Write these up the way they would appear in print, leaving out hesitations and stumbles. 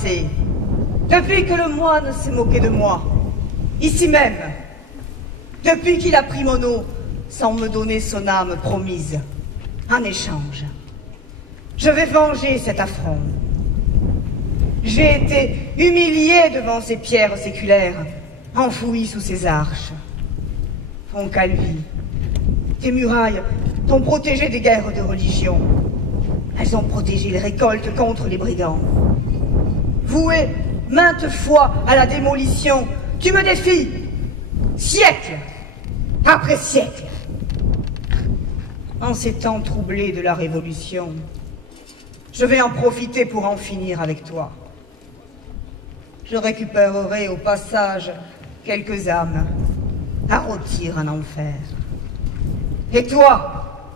passé. Depuis que le moine s'est moqué de moi. Ici même. Depuis qu'il a pris mon eau sans me donner son âme promise. En échange, je vais venger cet affront. J'ai été humilié devant ces pierres séculaires, enfouies sous ces arches. Foncalvi, tes murailles t'ont protégé des guerres de religion. Elles ont protégé les récoltes contre les brigands. Voué maintes fois à la démolition, tu me défies, siècle après siècle. En ces temps troublés de la Révolution, je vais en profiter pour en finir avec toi. Je récupérerai au passage quelques âmes à rôtir en enfer. Et toi,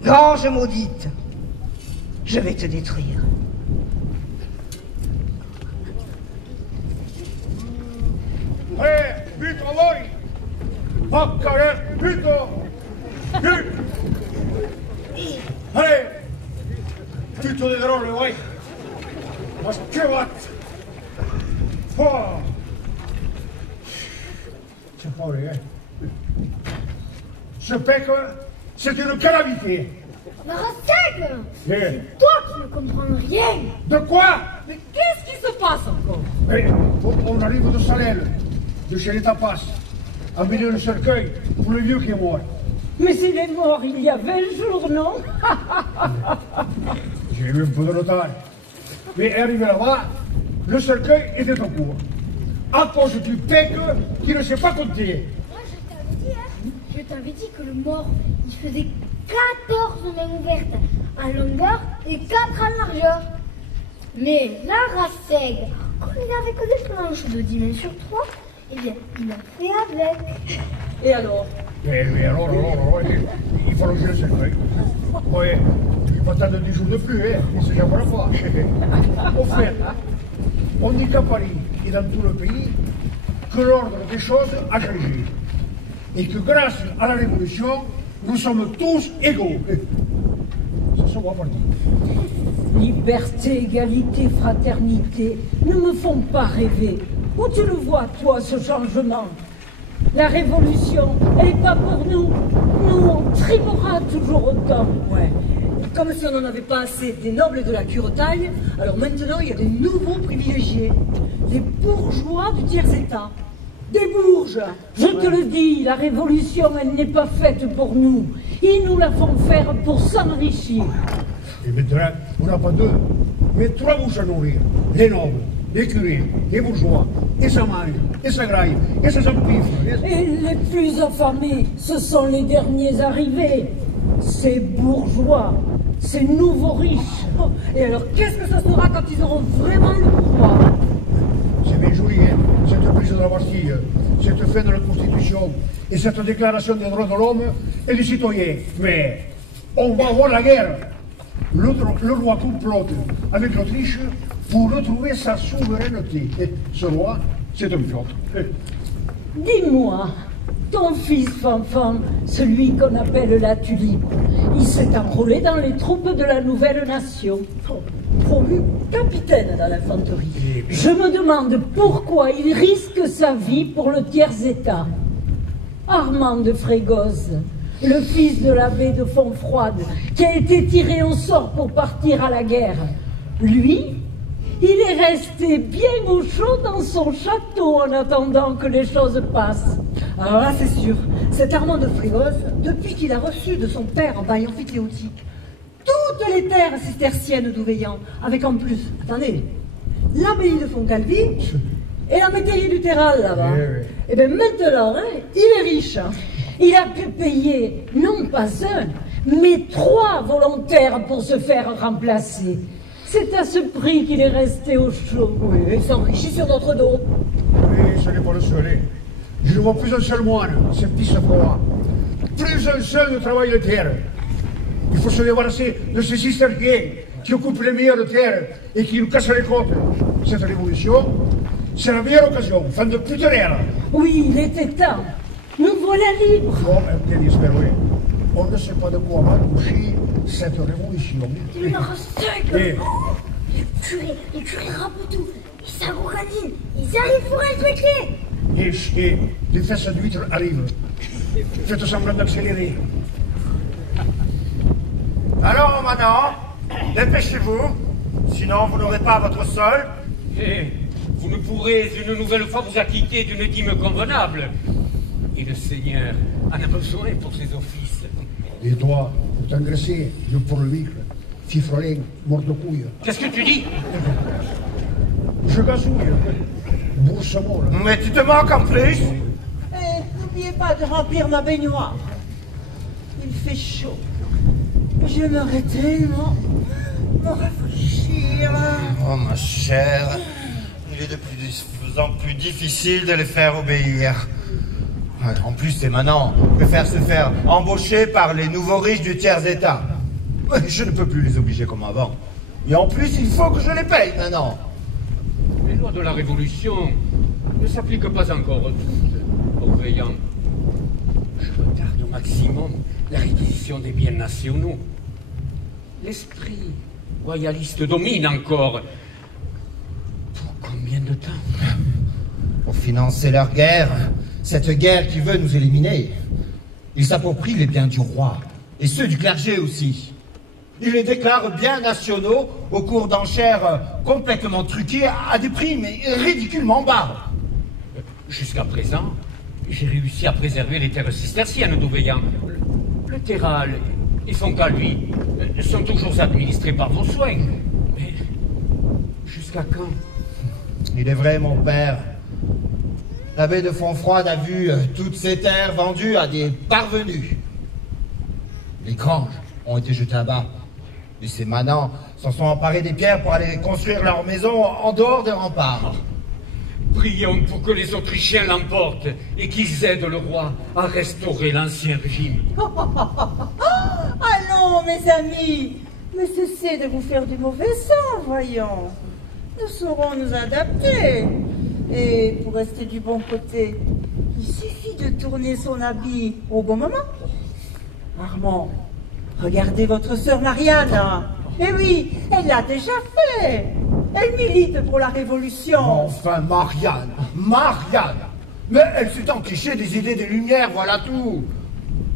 grange maudite, je vais te détruire. Vito voi! Paccare, Vito! Allez! Vito de drone, vai! Ma che vat! Oh! C'est pas vrai, hein? Ce pec, c'est une calamité! Maraseg! C'est toi qui ne comprends rien! De quoi? Mais qu'est-ce qui se passe encore? On arrive de Salelle, de chez les tapas, à milieu de cercueil, pour le vieux qui est mort. Mais il est mort il y a 20 jours, non? J'ai eu un peu de retard. Mais arrivé là-bas, le cercueil était en cours. À cause du pec qui ne sait pas compter. Moi, je t'avais dit que le mort, il faisait 14 mains ouvertes en longueur et 4 en largeur. Mais la Raseg, comme il n'avait que des planches de 10 mains sur 3, eh bien, il a fait avec. Et alors? Mais alors, il faut loger le cercueil. Oui, il faut attendre 10 jours de plus, hein. Il se jamais pas. Au fait, on dit qu'à Paris et dans tout le pays, que l'ordre des choses a changé. Et que grâce à la Révolution, nous sommes tous égaux. Ça se voit partout. Liberté, égalité, fraternité ne me font pas rêver. Où tu le vois, toi, ce changement? La révolution, elle n'est pas pour nous. Nous, on trimera toujours autant. Ouais. Comme si on n'en avait pas assez des nobles de la curotaille, alors maintenant il y a des nouveaux privilégiés. Les bourgeois du tiers-état. Des bourges. Je te le dis, la révolution, elle n'est pas faite pour nous. Ils nous la font faire pour s'enrichir. Et maintenant, on n'a pas deux, mais trois bouches à nourrir. Les nobles, les curés, les bourgeois, et ça mange, et ça graille, et ça s'empiffe. Et les plus affamés, ce sont les derniers arrivés. Ces bourgeois, ces nouveaux riches. Oh, et alors qu'est-ce que ça sera quand ils auront vraiment le pouvoir? C'est bien joli, hein, cette prise de la Bastille, cette fin de la Constitution, et cette déclaration des droits de l'homme et du citoyen. Mais on va avoir la guerre. Le roi complote avec l'Autriche pour retrouver sa souveraineté. Et ce roi, c'est un pilote. Dis-moi, ton fils Fanfan, celui qu'on appelle la Tulipe, il s'est enrôlé dans les troupes de la nouvelle nation. Promu capitaine dans l'infanterie. Je me demande pourquoi il risque sa vie pour le tiers-état. Armand de Frégoz, le fils de l'abbé de Fontfroide, qui a été tiré au sort pour partir à la guerre. Lui, il est resté bien au chaud dans son château en attendant que les choses passent. Alors là, c'est sûr, cet Armand de Frégoz, depuis qu'il a reçu de son père en bail amphithéotique toutes les terres cisterciennes d'Ouveillan, avec en plus, attendez, l'abbaye de Fontcalvi et la métairie luthérale là-bas. Et bien maintenant, hein, il est riche. Il a pu payer, non pas un, mais 3 volontaires pour se faire remplacer. C'est à ce prix qu'il est resté au chaud. Oui, il s'enrichit sur notre dos. Oui, ce n'est pas le seul. Hein. Je ne vois plus un seul moine, c'est petit froid. Plus un seul ne travaille la terre. Il faut se débarrasser de ces cisterciens qui occupent les meilleures terres et qui nous cassent les côtes. Cette révolution, c'est la meilleure occasion, fin de plus de l'air. Oui, il était temps. Nous voilà libres. Bon, bien espéré. On ne sait pas de quoi va toucher cette révolution. Une Raseg! Et Les curés rapent tout. Ils s'agrandissent, ils arrivent pour être les clés. Et les fesses d'huître arrivent. Faites semblant d'accélérer. Alors maintenant, dépêchez-vous, sinon vous n'aurez pas votre solde. Et vous ne pourrez une nouvelle fois vous acquitter d'une dîme convenable. Et le Seigneur en a besoin pour ses offices. Et toi, pour t'engraisser, je pour le vicle, fifrelin, mort de couille. Qu'est-ce que tu dis? Je gazouille, bourse molle. Mais tu te manques en plus. Et n'oubliez pas de remplir ma baignoire. Il fait chaud. J'aimerais tellement me rafraîchir. Oh ma chère, il est de plus en plus difficile de les faire obéir. Ouais, en plus, ces manants préfèrent se faire embaucher par les nouveaux riches du tiers-état. Ouais, je ne peux plus les obliger comme avant. Et en plus, il faut que je les paye maintenant. Les lois de la Révolution ne s'appliquent pas encore toutes aux veillants. Je retarde au maximum la réquisition des biens nationaux. L'esprit royaliste domine encore. Pour combien de temps? Pour financer leur guerre, cette guerre qui veut nous éliminer, ils s'approprient les biens du roi, et ceux du clergé aussi. Ils les déclarent biens nationaux au cours d'enchères complètement truquées à des prix mais ridiculement bas. Jusqu'à présent, j'ai réussi à préserver les terres cisterciennes d'Auveillan. Le terral et son calvi sont toujours administrés par vos soins. Mais jusqu'à quand? Il est vrai, mon père. L'abbé de Fontfroide a vu toutes ces terres vendues à des parvenus. Les granges ont été jetées à bas. Et ces manants s'en sont emparés des pierres pour aller construire leur maison en dehors des remparts. Prions pour que les Autrichiens l'emportent et qu'ils aident le roi à restaurer l'ancien régime. Allons, mes amis, mais cessez de vous faire du mauvais sang, voyons. Nous saurons nous adapter. Et pour rester du bon côté, il suffit de tourner son habit au bon moment. Armand, regardez votre sœur Marianne. Eh oui, elle l'a déjà fait. Elle milite pour la Révolution. Enfin, Marianne, Marianne. Mais elle s'est enquichée des idées des Lumières, voilà tout.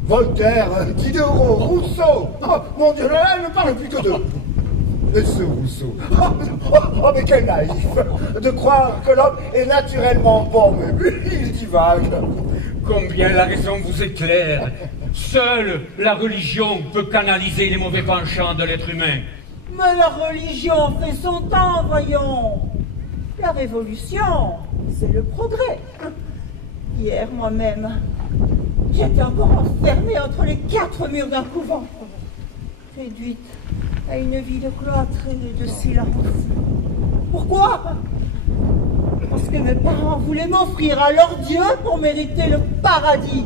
Voltaire, Diderot, Rousseau. Oh, mon Dieu, là, elle ne parle plus que d'eux. Et ce Rousseau. Oh, mais quel naïf de croire que l'homme est naturellement bon, mais lui, il divague. Combien la raison vous éclaire. Seule la religion peut canaliser les mauvais penchants de l'être humain. Mais la religion fait son temps, voyons. La révolution, c'est le progrès. Hier, moi-même, j'étais encore enfermée entre les 4 murs d'un couvent, réduite à une vie de cloître et de silence. Pourquoi? Parce que mes parents voulaient m'offrir à leur Dieu pour mériter le paradis.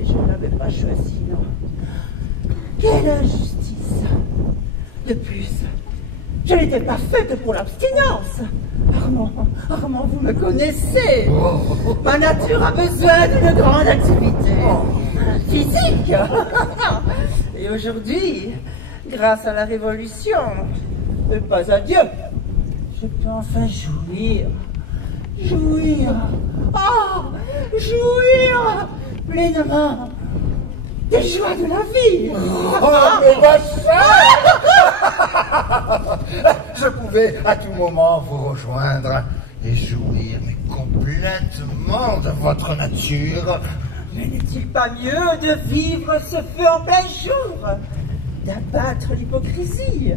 Et je n'avais pas choisi, non. Quelle injustice! De plus, je n'étais pas faite pour l'abstinence. Armand, vous me connaissez. Ma nature a besoin d'une grande activité physique. Et aujourd'hui, grâce à la Révolution, et pas à Dieu, je peux enfin jouir. Jouir pleinement des joies de la vie. Oh, mais ma chère! Je pouvais à tout moment vous rejoindre et jouir mais complètement de votre nature. Mais n'est-il pas mieux de vivre ce feu en plein jour, d'abattre l'hypocrisie?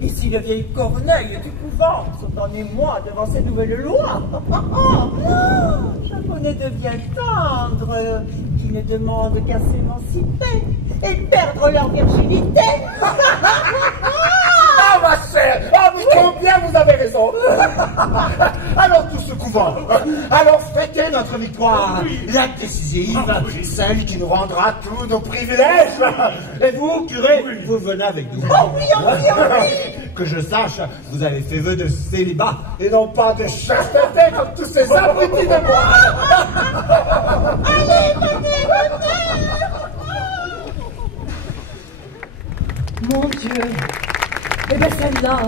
Et si le vieil Corneille du couvent sont en émoi devant ces nouvelles lois, japonais devient tendre, qui ne demandent qu'à s'émanciper et perdre leur virginité. Ah, ma chère! Ah, mais combien vous avez raison! Alors, tout ce couvent, alors fêtez notre victoire, la décisive, celle qui nous rendra tous nos privilèges. Et vous, curé, vous venez avec nous. Oh oui, oh oui, oh oui! Que je sache, vous avez fait vœu de célibat et non pas de chasteté comme tous ces abrutis de moi. Allez, venez! Mon Dieu! Eh bien celle-là,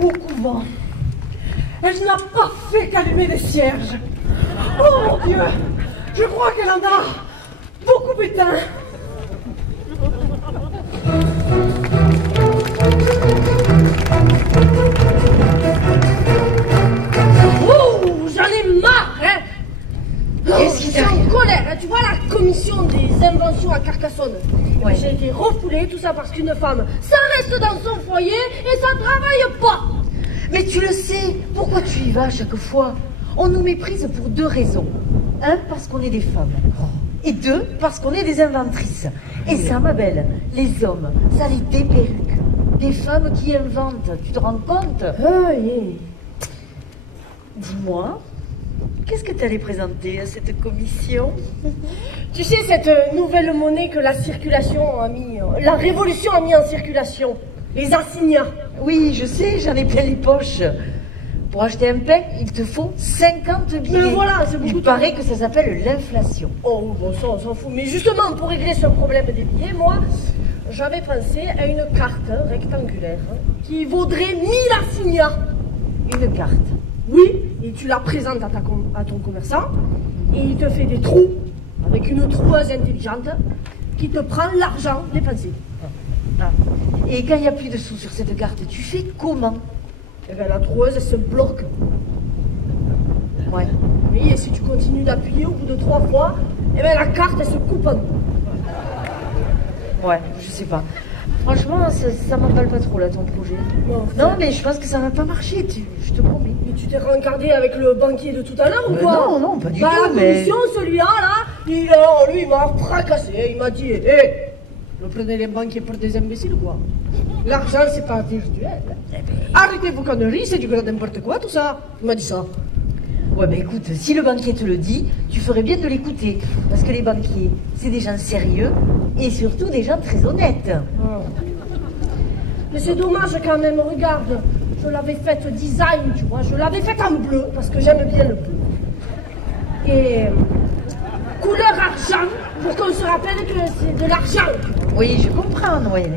au couvent, elle n'a pas fait qu'allumer les cierges. Oh mon Dieu, je crois qu'elle en a beaucoup éteint. Oh, j'en ai marre, hein. Qu'est-ce qui Je suis en colère, hein. Tu vois la commission des inventions à Carcassonne. Ouais. J'ai été refoulée, tout ça parce qu'une femme, ça reste dans son foyer et ça travaille pas. Mais tu le sais, pourquoi tu y vas chaque fois? On nous méprise pour deux raisons. Un, parce qu'on est des femmes. Et deux, parce qu'on est des inventrices. Et ça, ma belle, les hommes, ça les déperruque. Des femmes qui inventent, tu te rends compte? Oui. Dis-moi, qu'est-ce que tu allais présenter à cette commission? Tu sais, cette nouvelle monnaie que la circulation a mis, la révolution a mis en circulation, les assignats. Oui, je sais, j'en ai plein les poches. Pour acheter un pain, il te faut 50 billets. Mais voilà, c'est beaucoup. Il paraît que ça s'appelle l'inflation. Oh, bon, ça, on s'en fout. Mais justement, pour régler ce problème des billets, moi, j'avais pensé à une carte rectangulaire qui vaudrait 1000 assignats. Une carte. Oui, et tu la présentes à ton commerçant, et il te fait des trous avec une troueuse intelligente qui te prend l'argent dépensé. Ah. Et quand il n'y a plus de sous sur cette carte, tu fais comment? Eh bien, la troueuse, elle se bloque. Ouais. Oui, et si tu continues d'appuyer au bout de 3 fois, eh bien, la carte, elle se coupe en deux. Ouais, je sais pas. Franchement, ça m'emballe pas trop là ton projet. Non, mais je pense que ça va pas marcher, je te promets. Mais tu t'es rencardé avec le banquier de tout à l'heure ou quoi? Non, non, pas du tout. La mais... commission, celui-là, là, lui, il m'a fracassé. Il m'a dit, vous prenez les banquiers pour des imbéciles ou quoi? L'argent, c'est pas virtuel. Arrêtez vos conneries, c'est du grand n'importe quoi, tout ça. Il m'a dit ça. Ouais, mais écoute, si le banquier te le dit, tu ferais bien de l'écouter. Parce que les banquiers, c'est des gens sérieux et surtout des gens très honnêtes. Mais c'est dommage quand même, regarde. Je l'avais faite design, tu vois. Je l'avais faite en bleu, parce que j'aime bien le bleu. Et couleur argent, pour qu'on se rappelle que c'est de l'argent. Oui, je comprends, ouais.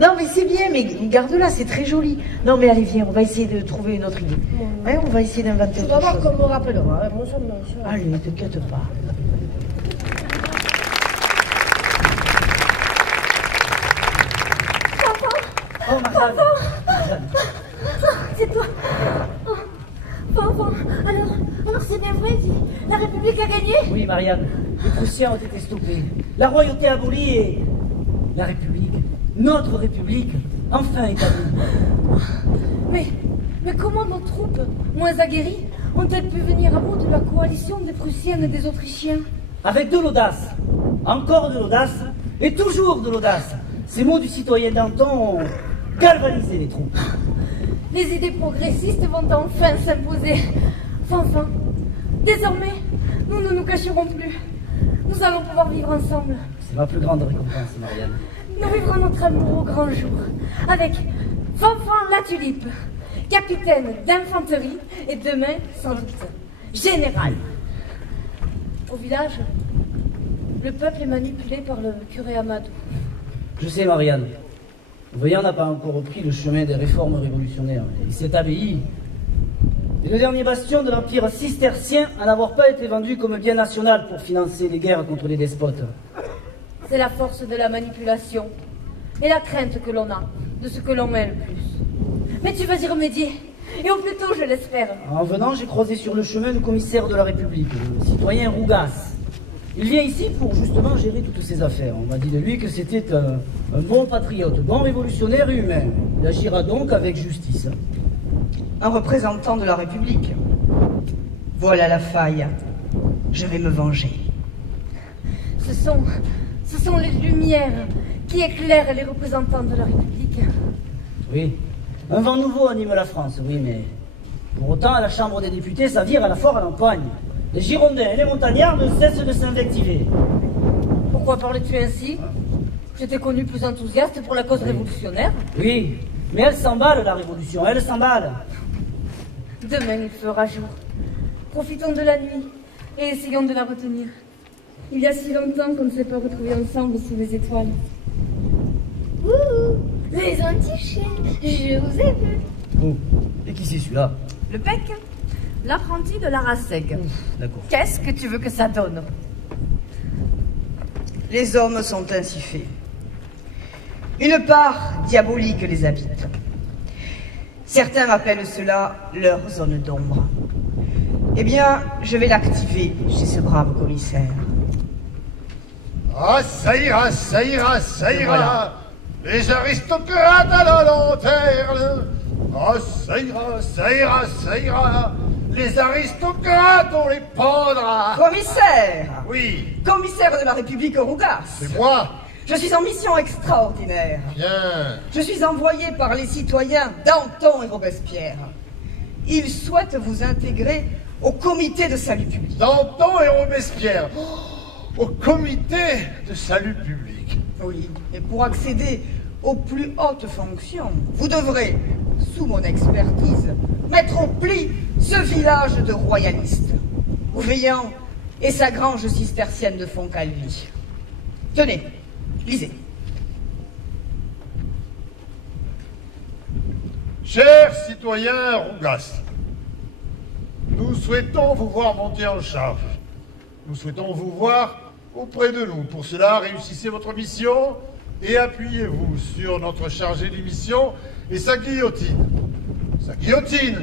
Non, mais c'est bien, mais garde-la, c'est très joli. Non, mais allez, viens, on va essayer de trouver une autre idée. Hein, on va essayer d'inventer Tu autre vas voir chose. qu'on me rappellera. Moi, ça me... Allez, ne t'inquiète pas. Oh, Marianne. C'est toi. Oh. Bon, alors c'est bien vrai, la République a gagné? Oui, Marianne, les Prussiens ont été stoppés. La royauté abolie et la République, notre République, enfin établie. Mais comment nos troupes, moins aguerries, ont-elles pu venir à bout de la coalition des Prussiennes et des Autrichiens? Avec de l'audace, encore de l'audace, et toujours de l'audace. Ces mots du citoyen Danton ont galvanisé les troupes. Les idées progressistes vont enfin s'imposer. Enfin, désormais, nous ne nous cacherons plus. Nous allons pouvoir vivre ensemble. C'est ma plus grande récompense, Marianne. Nous vivrons notre amour au grand jour, avec Fanfan la Tulipe, capitaine d'infanterie, et demain, sans doute, général. Au village, le peuple est manipulé par le curé Amadou. Je sais, Marianne. Voyant n'a pas encore repris le chemin des réformes révolutionnaires. Il s'est abbaye. Et le dernier bastion de l'empire cistercien à n'avoir pas été vendu comme bien national pour financer les guerres contre les despotes. C'est la force de la manipulation et la crainte que l'on a de ce que l'on aime le plus. Mais tu vas y remédier, et au plus tôt, je l'espère. En venant, j'ai croisé sur le chemin le commissaire de la République, le citoyen Rougas. Il vient ici pour justement gérer toutes ces affaires. On m'a dit de lui que c'était un bon patriote, bon révolutionnaire et humain. Il agira donc avec justice. Un représentant de la République. Voilà la faille. Je vais me venger. Ce sont les lumières qui éclairent les représentants de la République. Oui, un vent nouveau anime la France, oui, mais pour autant, à la Chambre des députés, ça vire à la foire à l'empoigne. Les Girondins et les montagnards ne cessent de s'invectiver. Pourquoi parles-tu ainsi? J'étais connu plus enthousiaste pour la cause révolutionnaire. Oui, mais elle s'emballe, la révolution, elle s'emballe. Demain, il fera jour. Profitons de la nuit et essayons de la retenir. Il y a si longtemps qu'on ne s'est pas retrouvés ensemble sous les étoiles. Ouh, les antichés, je vous ai vu. Oh, et qui c'est celui-là? Le Pec. l'apprenti de la Raseg. D'accord. Qu'est-ce que tu veux que ça donne? Les hommes sont ainsi faits. Une part diabolique les habite. Certains appellent cela leur zone d'ombre. Eh bien, je vais l'activer chez ce brave commissaire. Ah, ça ira, ça ira, ça ira. Voilà. Les aristocrates à la lanterne. Ah, ça ira, ça ira, ça ira. Les aristocrates, on les pendra. Commissaire! Oui. Commissaire de la République Rougas. C'est moi. Je suis en mission extraordinaire. Bien. Je suis envoyé par les citoyens Danton et Robespierre. Ils souhaitent vous intégrer au comité de salut public. Danton et Robespierre. Au comité de salut public. Oui, et pour accéder aux plus hautes fonctions, vous devrez, sous mon expertise, mettre au pli ce village de royalistes, Ouveillant et sa grange cistercienne de Fontcalvi. Tenez, lisez. Chers citoyens Rougas, nous souhaitons vous voir monter en charge. Nous souhaitons vous voir auprès de nous. Pour cela, réussissez votre mission et appuyez-vous sur notre chargé de mission et sa guillotine. Sa guillotine!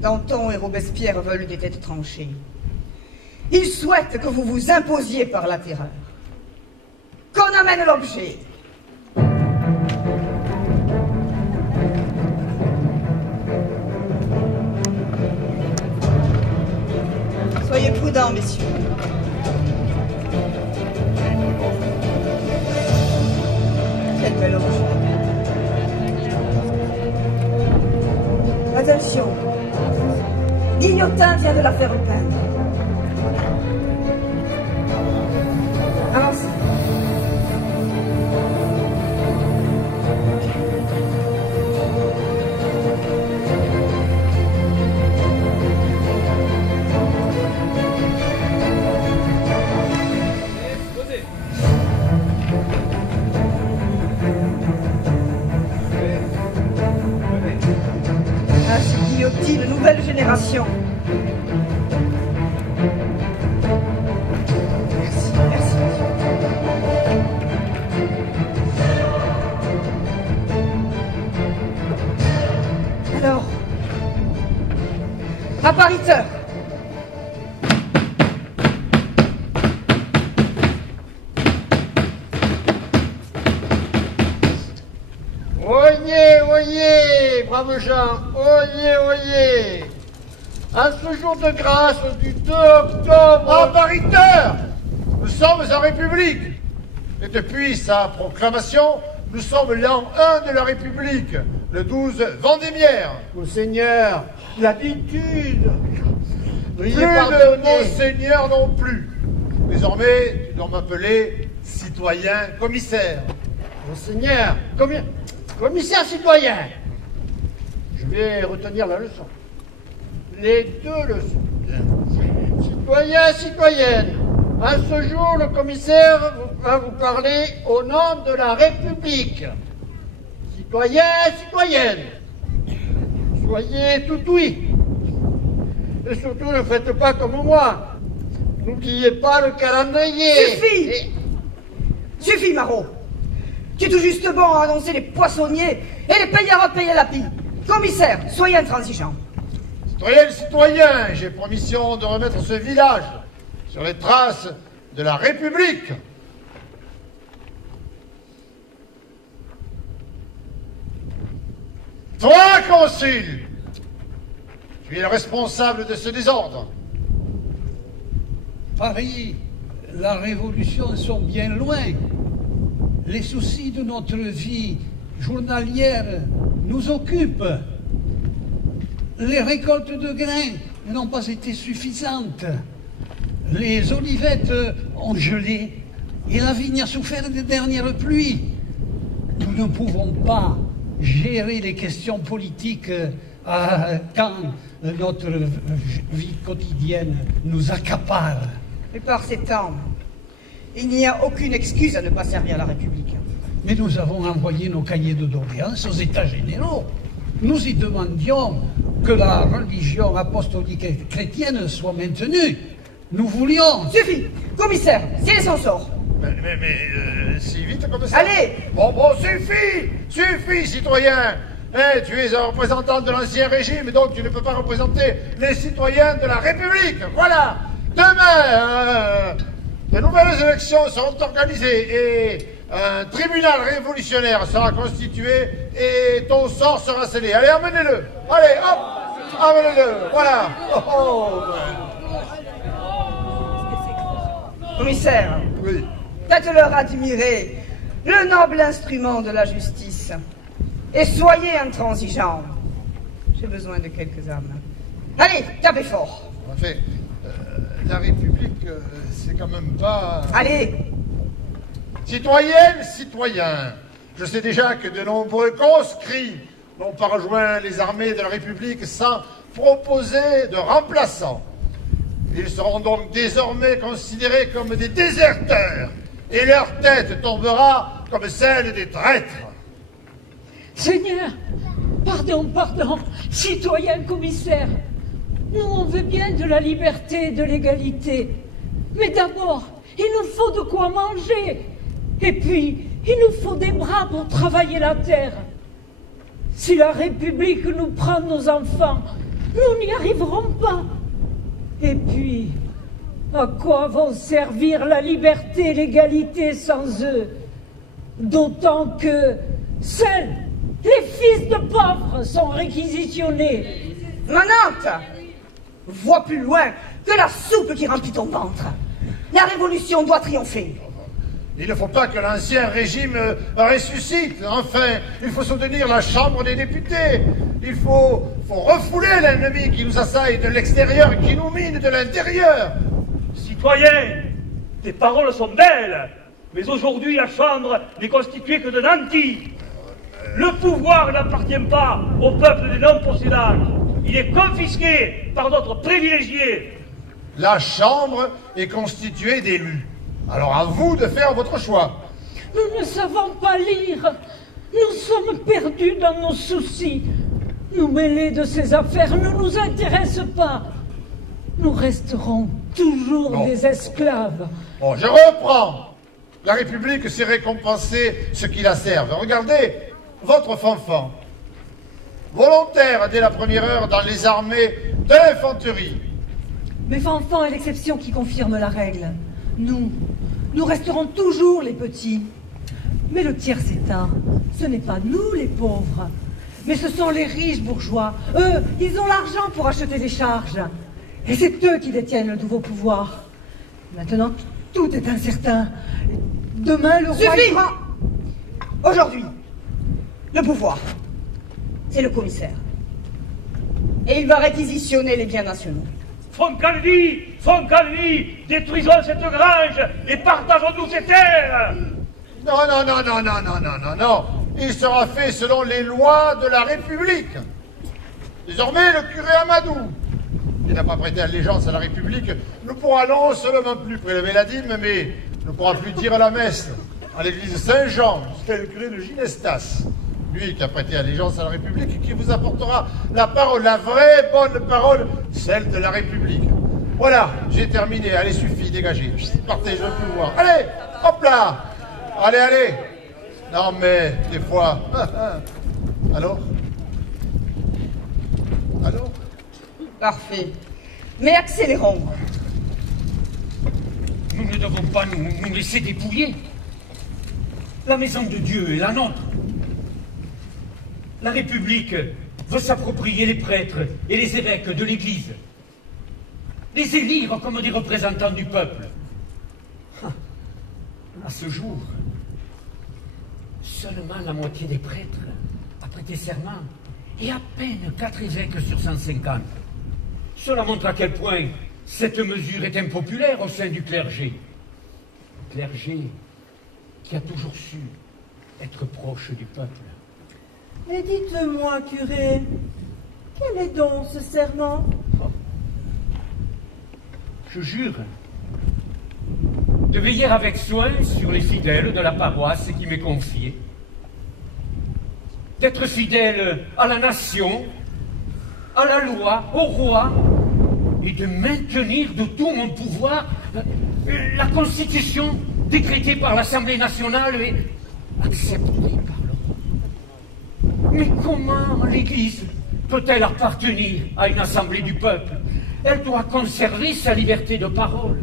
Danton et Robespierre veulent des têtes tranchées. Ils souhaitent que vous vous imposiez par la terreur. Qu'on amène l'objet. Soyez prudents, messieurs. Quel bel objet. Attention. Guillotin vient de la faire peindre. Avancez. Ah, c'est guillotine, nouvelle génération. Merci, merci. Alors, appariteur. Oyez, oyez, braves gens, oyez, oyez. À ce jour de grâce du 2 octobre... Appariteur! Nous sommes en République. Et depuis sa proclamation, nous sommes l'an 1 de la République, le 12 Vendémiaire. Monseigneur, l'attitude. Plus de Monseigneur non plus. Désormais, tu dois m'appeler citoyen commissaire. Monseigneur, commissaire citoyen. Je vais retenir la leçon. Les deux leçons. Citoyens, citoyennes, à ce jour, le commissaire va vous parler au nom de la République. Citoyens, citoyennes, soyez tout oui. Et surtout, ne faites pas comme moi. N'oubliez pas le calendrier. Suffit! Suffit, Marot. Tu es tout juste bon à annoncer les poissonniers et les payeurs à payer la pile. Commissaire, soyez intransigeant. Citoyennes, citoyens, j'ai pour mission de remettre ce village sur les traces de la République. Toi, consul, tu es le responsable de ce désordre. Paris, la révolution sont bien loin. Les soucis de notre vie journalière nous occupent. Les récoltes de grains n'ont pas été suffisantes. Les olivettes ont gelé et la vigne a souffert des dernières pluies. Nous ne pouvons pas gérer les questions politiques quand notre vie quotidienne nous accapare. Mais par ces temps, il n'y a aucune excuse à ne pas servir la République. Mais nous avons envoyé nos cahiers de doléances aux États généraux. Nous y demandions que la religion apostolique et chrétienne soit maintenue. Nous voulions... Suffit. Commissaire, c'est son sort. Mais si vite comme ça. Allez. Bon, suffit, citoyen. Tu es un représentant de l'ancien régime, donc tu ne peux pas représenter les citoyens de la République. Voilà. Demain, de nouvelles élections seront organisées et un tribunal révolutionnaire sera constitué et ton sort sera scellé. Allez, amenez-le. Allez, hop, amenez-le. Voilà. Commissaire. Oui. Faites-leur admirer le noble instrument de la justice. Et soyez intransigeants. J'ai besoin de quelques âmes. Allez, tapez fort. En fait, la République, c'est quand même pas... Allez. Citoyennes, citoyens, je sais déjà que de nombreux conscrits n'ont pas rejoint les armées de la République sans proposer de remplaçants. Ils seront donc désormais considérés comme des déserteurs et leur tête tombera comme celle des traîtres. Seigneur, pardon, citoyen commissaire, nous on veut bien de la liberté et de l'égalité, mais d'abord, il nous faut de quoi manger, et puis, il nous faut des bras pour travailler la terre. Si la République nous prend nos enfants, nous n'y arriverons pas. Et puis, à quoi vont servir la liberté et l'égalité sans eux? D'autant que seuls les fils de pauvres sont réquisitionnés. Manante, vois plus loin que la soupe qui remplit ton ventre. La révolution doit triompher. Il ne faut pas que l'ancien régime ressuscite. Enfin, il faut soutenir la Chambre des députés. Il faut refouler l'ennemi qui nous assaille de l'extérieur, qui nous mine de l'intérieur. Citoyens, tes paroles sont belles, mais aujourd'hui la Chambre n'est constituée que de nantis. Le pouvoir n'appartient pas au peuple des non-possédables. Il est confisqué par notre privilégié. La Chambre est constituée d'élus. Alors à vous de faire votre choix. Nous ne savons pas lire. Nous sommes perdus dans nos soucis. Nous mêler de ces affaires ne nous intéresse pas. Nous resterons toujours des esclaves. Bon, je reprends. La République sait récompenser ce qui la servent. Regardez, votre fanfan, volontaire dès la première heure dans les armées de l'infanterie. Mais fanfan est l'exception qui confirme la règle. Nous resterons toujours les petits. Mais le tiers-état, ce n'est pas nous les pauvres, mais ce sont les riches bourgeois. Eux, ils ont l'argent pour acheter des charges. Et c'est eux qui détiennent le nouveau pouvoir. Maintenant, tout est incertain. Demain, le roi... Suffit. Aujourd'hui, le pouvoir, c'est le commissaire. Et il va réquisitionner les biens nationaux. Foncalvi, détruisons cette grange et partageons-nous ces terres. Non. Il sera fait selon les lois de la République. Désormais, le curé Amadou, qui n'a pas prêté allégeance à la République, ne pourra non seulement plus prélever la dîme, mais ne pourra plus dire la messe à l'église Saint-Jean. C'est le curé de Ginestas, lui qui a prêté allégeance à la République, qui vous apportera la parole, la vraie bonne parole, celle de la République. Voilà, j'ai terminé. Allez, suffit, dégagez. Partez, je ne veux plus vous voir. Allez, hop là. Allez. Non, mais, des fois... Alors? Parfait. Mais accélérons. Nous ne devons pas nous laisser dépouiller. La maison de Dieu est la nôtre. La République veut s'approprier les prêtres et les évêques de l'Église. Les élire comme des représentants du peuple. À ce jour, seulement la moitié des prêtres a prêté serment et à peine 4 évêques sur 150. Cela montre à quel point cette mesure est impopulaire au sein du clergé. Clergé qui a toujours su être proche du peuple. Et dites-moi, curé, quel est donc ce serment? Je jure de veiller avec soin sur les fidèles de la paroisse qui m'est confiée, d'être fidèle à la nation à la loi, au roi, et de maintenir de tout mon pouvoir la Constitution décrétée par l'Assemblée nationale et acceptée par l'Europe. Mais comment l'Église peut-elle appartenir à une assemblée du peuple? Elle doit conserver sa liberté de parole.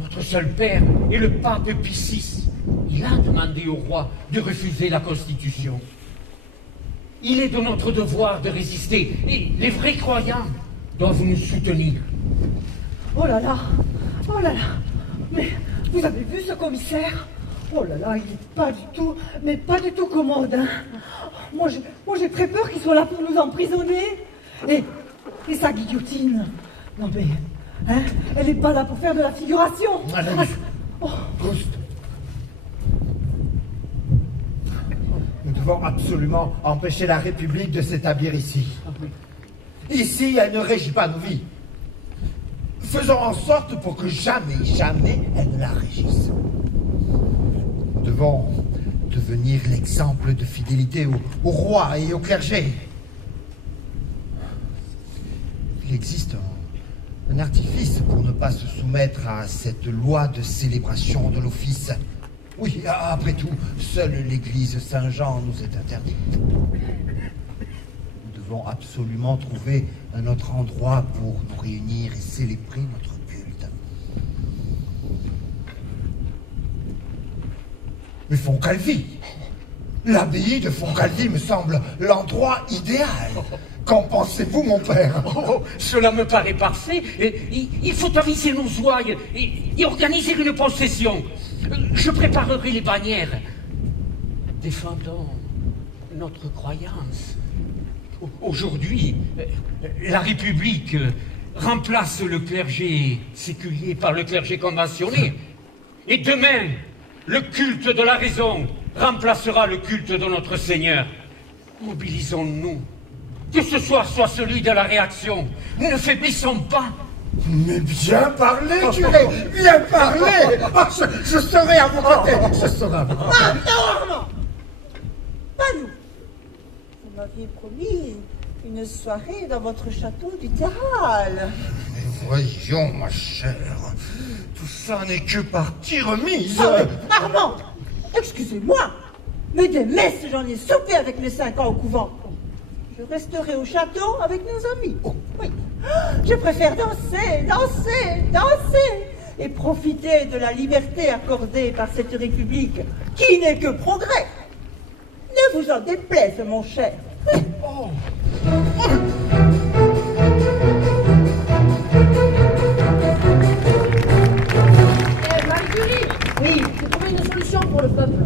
Notre seul père est le pape Pie VI. Il a demandé au roi de refuser la Constitution. Il est de notre devoir de résister, et les vrais croyants doivent nous soutenir. Oh là là, mais vous avez vu ce commissaire? Oh là là, il n'est pas du tout, mais pas du tout commode. Hein. Moi j'ai très peur qu'il soit là pour nous emprisonner. Et sa guillotine. Non mais, hein, elle n'est pas là pour faire de la figuration. Proust. Nous devons absolument empêcher la République de s'établir ici. Ici, elle ne régit pas nos vies. Faisons en sorte pour que jamais elle ne la régisse. Nous devons devenir l'exemple de fidélité au roi et au clergé. Il existe un artifice pour ne pas se soumettre à cette loi de célébration de l'office. Oui, après tout, seule l'église Saint-Jean nous est interdite. Nous devons absolument trouver un autre endroit pour nous réunir et célébrer notre culte. Mais Foncalvi, l'abbaye de Foncalvi me semble l'endroit idéal. Qu'en pensez-vous, mon père? Cela me paraît parfait. Il faut aviser nos ouailles et organiser une procession. Je préparerai les bannières. Défendons notre croyance. Aujourd'hui, la République remplace le clergé séculier par le clergé conventionné. Et demain, le culte de la raison remplacera le culte de notre Seigneur. Mobilisons-nous. Que ce soit celui de la réaction. Nous ne faiblissons pas. Mais bien parlé, curé, bien parlé. Je serai à vos côtés. Je serai à vos côtés. Non, pas nous. Vous m'aviez promis une soirée dans votre château du Terral. Mais voyons, ma chère, tout ça n'est que partie remise. Armand, excusez-moi, mais des messes, j'en ai soupé avec mes 5 ans au couvent. Je resterai au château avec nos amis. Oui. Je préfère danser et profiter de la liberté accordée par cette République qui n'est que progrès. Ne vous en déplaise, mon cher. Marie-Curie, Oui. j'ai trouvé une solution pour le peuple.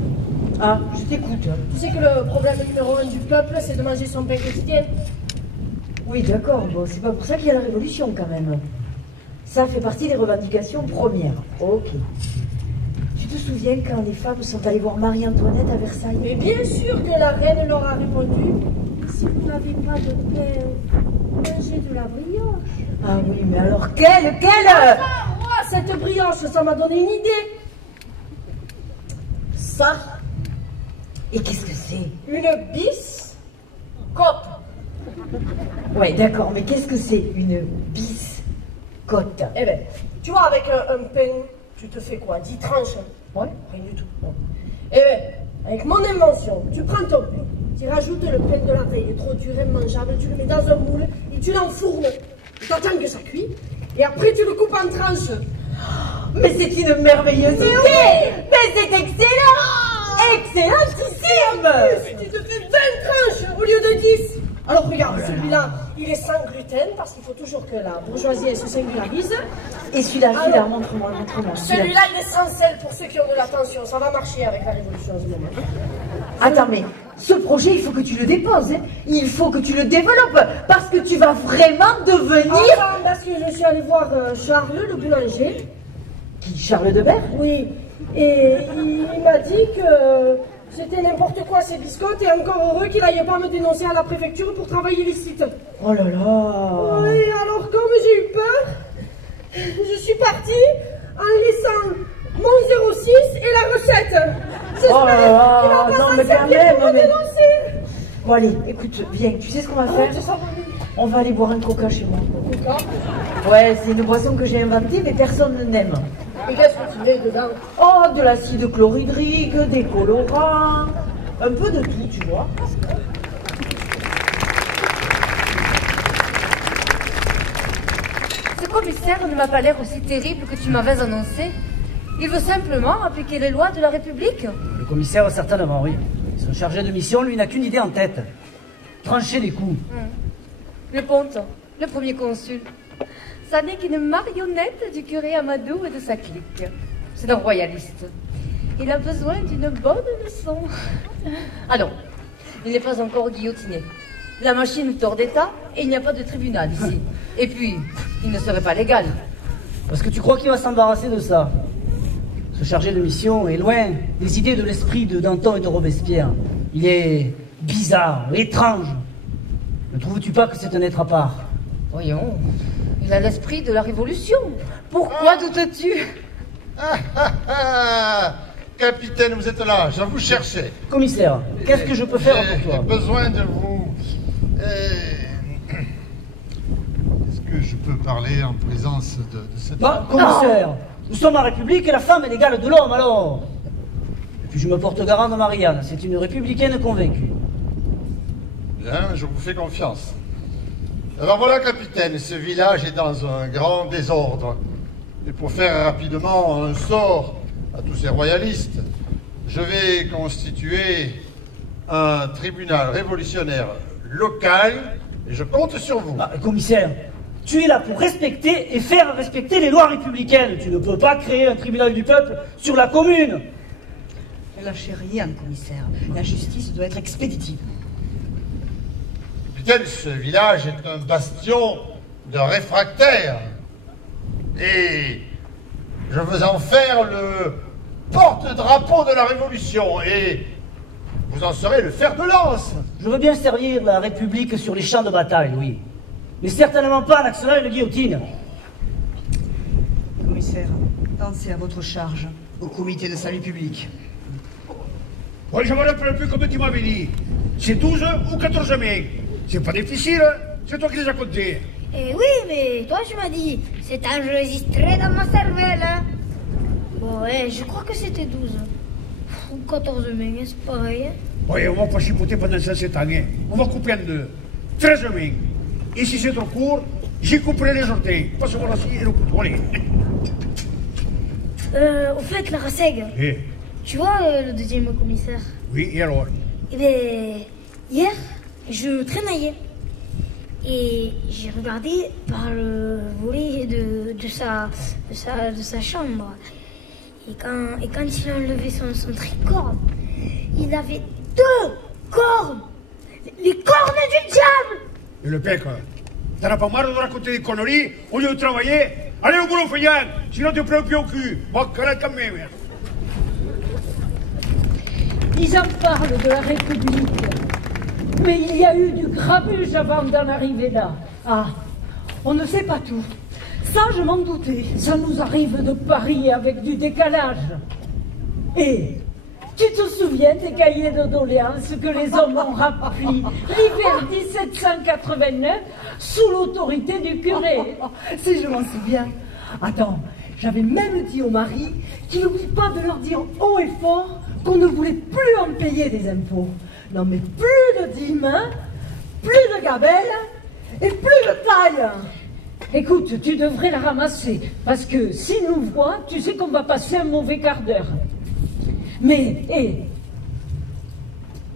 Ah, je t'écoute. Tu sais que le problème numéro 1 du peuple, c'est de manger son pain quotidien. Oui, d'accord. Bon, c'est pas pour ça qu'il y a la révolution, quand même. Ça fait partie des revendications premières. Ok. Tu te souviens quand les femmes sont allées voir Marie-Antoinette à Versailles? Mais bien sûr que la reine leur a répondu, si vous n'avez pas de pain, mangez de la brioche. Ah oui, mais alors quelle Enfin, moi, cette brioche, ça m'a donné une idée. Ça? Et qu'est-ce que c'est? Une biscotte. Ouais, d'accord, mais qu'est-ce que c'est une biscotte? Eh ben, tu vois, avec un pain, tu te fais quoi? 10 tranches? Ouais. Rien du tout. Non. Eh ben, avec mon invention, tu prends ton pain, tu rajoutes le pain de la veille, trop dur, immangeable, tu le mets dans un moule et tu l'enfournes. Tu attends que ça cuit et après tu le coupes en tranches. Mais c'est une merveilleuse idée! Mais c'est excellent! Excellentissime! Tu te fais 20 tranches au lieu de 10. Alors regarde, celui-là, il est sans gluten parce qu'il faut toujours que la bourgeoisie elle se singularise. Et celui-là, montre-moi. Celui-là, il est sans sel pour ceux qui ont de la tension. Ça va marcher avec la révolution en ce moment. Attends, mais ce projet, il faut que tu le déposes. Hein. Il faut que tu le développes parce que tu vas vraiment devenir... Enfin, parce que je suis allée voir Charles, le boulanger. Qui, Charles Debert? Oui. Et il m'a dit que c'était n'importe quoi ces biscottes et encore heureux qu'il n'aille pas me dénoncer à la préfecture pour travail illicite. Oh là là! Oui, alors comme j'ai eu peur, je suis partie en laissant mon 06 et la recette. Oh là là! J'espère qu'il va pas s'en servir pour me dénoncer. Bon allez, écoute, viens, tu sais ce qu'on va faire? On va aller boire un coca chez moi. Coca? Ouais, c'est une boisson que j'ai inventée, mais personne n'aime. Et qu'est-ce que tu mets dedans? Oh, de l'acide chlorhydrique, des colorants, un peu de tout, tu vois. Ce commissaire ne m'a pas l'air aussi terrible que tu m'avais annoncé. Il veut simplement appliquer les lois de la République. Le commissaire, certainement, oui. Son chargé de mission, lui, n'a qu'une idée en tête. Trancher les coups. Le Ponte, le premier consul. Ça n'est qu'une marionnette du curé Amadou et de sa clique. C'est un royaliste. Il a besoin d'une bonne leçon. Ah non, il n'est pas encore guillotiné. La machine tord d'état et il n'y a pas de tribunal ici. Et puis, il ne serait pas légal. Parce que tu crois qu'il va s'embarrasser de ça? Ce chargé de mission est loin des idées de l'esprit de Danton et de Robespierre. Il est bizarre, étrange. Ne trouves-tu pas que c'est un être à part? Voyons, il a l'esprit de la Révolution. Pourquoi doutes-tu? Capitaine, vous êtes là, je vous cherchais. Commissaire, qu'est-ce que je peux faire pour toi? J'ai besoin de vous. Est-ce que je peux parler en présence de cette femme? Commissaire, nous sommes en République et la femme est l'égale de l'homme, alors. Et puis je me porte garant de Marianne, c'est une républicaine convaincue. Bien, je vous fais confiance. Alors voilà, capitaine, ce village est dans un grand désordre. Et pour faire rapidement un sort à tous ces royalistes, je vais constituer un tribunal révolutionnaire local et je compte sur vous. Commissaire, tu es là pour respecter et faire respecter les lois républicaines. Tu ne peux pas créer un tribunal du peuple sur la commune. Ne lâchez rien, commissaire. La justice doit être expéditive. Capitaine, ce village est un bastion de réfractaires. Et je veux en faire le porte-drapeau de la Révolution. Et vous en serez le fer de lance. Je veux bien servir la République sur les champs de bataille, oui. Mais certainement pas en actionnant une guillotine. Commissaire, pensez à votre charge, au comité de salut public. Oui, je ne me rappelle plus comme tu m'avais dit. C'est 12 ou 14 mai. C'est pas difficile, hein? C'est toi qui les as comptés. Eh oui, mais toi tu m'as dit, c'est enregistré dans ma cervelle. Hein? Bon, ouais, je crois que c'était 12. Ou 14 mai, c'est pareil. Hein? Oui, on va pas chipoter pendant 7 ans. Hein? On va couper en deux. 13 mai. Et si c'est trop court, j'y couperai les orteils. Passe-moi la scie et le couteau, allez. Au fait, la Rasseg, tu vois le deuxième commissaire? Oui, et alors? Eh bien, hier, je traînaillais. Et j'ai regardé par le volet de sa chambre. Et quand il a enlevé son tricorne, il avait 2 cornes. Les cornes du diable! Et le pec, t'en as pas marre de raconter des conneries au lieu de travailler? Allez au boulot, Fayane, sinon tu prends un pied au cul. Bon, carré quand même. Ils en parlent de la République. Mais il y a eu du grabuge avant d'en arriver là. Ah, on ne sait pas tout. Ça, je m'en doutais. Ça nous arrive de Paris avec du décalage. Et tu te souviens des cahiers de doléances que les hommes ont remplis l'hiver 1789 sous l'autorité du curé? Si je m'en souviens. Attends, j'avais même dit au mari qu'il n'oublie pas de leur dire haut et fort qu'on ne voulait plus en payer des impôts. Non mais plus de dîmes, plus de gabelle et plus de taille. Écoute, tu devrais la ramasser, parce que s'ils nous voient, tu sais qu'on va passer un mauvais quart d'heure. Mais,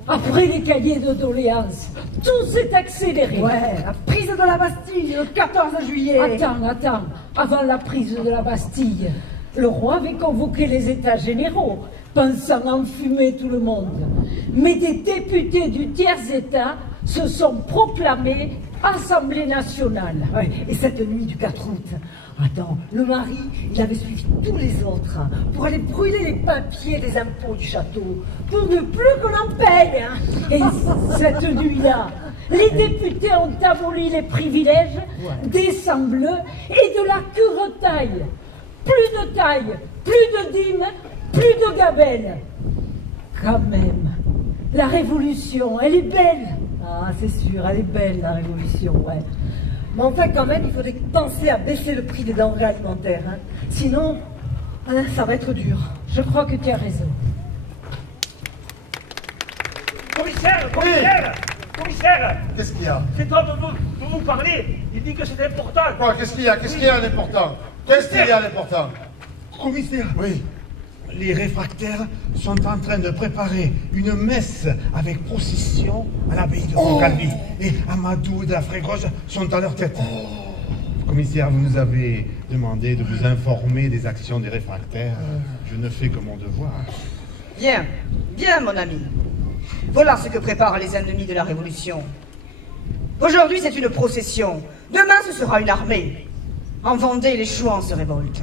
après les cahiers de doléances, tout s'est accéléré. Ouais, la prise de la Bastille le 14 juillet. Attends, avant la prise de la Bastille, le roi avait convoqué les États généraux, pensant enfumer tout le monde. Mais des députés du tiers-État se sont proclamés Assemblée nationale. Ouais, et cette nuit du 4 août, attends, le mari, il avait suivi tous les autres pour aller brûler les papiers des impôts du château, pour ne plus qu'on en paye. Et cette nuit-là, les députés ont aboli les privilèges des sangs bleus et de la cure-taille. Plus de taille, plus de dîmes, plus de gabelle. Quand même, la révolution, elle est belle. Ah, c'est sûr, elle est belle, la révolution, ouais. Mais enfin, quand même, il faudrait penser à baisser le prix des denrées alimentaires. Hein. Sinon, hein, ça va être dur. Je crois que tu as raison. Commissaire, commissaire, commissaire. Qu'est-ce qu'il y a? C'est toi de vous parler. Il dit que c'est important. Quoi? Qu'est-ce qu'il y a? Qu'est-ce qu'il y a d'important? Qu'est-ce qu'il y a d'important? Commissaire, Oui. les réfractaires sont en train de préparer une messe avec procession à l'abbaye de Fontcalvi. Et Amadou et de la Frégosse sont à leur tête. Commissaire, vous nous avez demandé de vous informer des actions des réfractaires. Je ne fais que mon devoir. Bien, bien, mon ami. Voilà ce que préparent les ennemis de la Révolution. Aujourd'hui, c'est une procession. Demain, ce sera une armée. En Vendée, les Chouans se révoltent.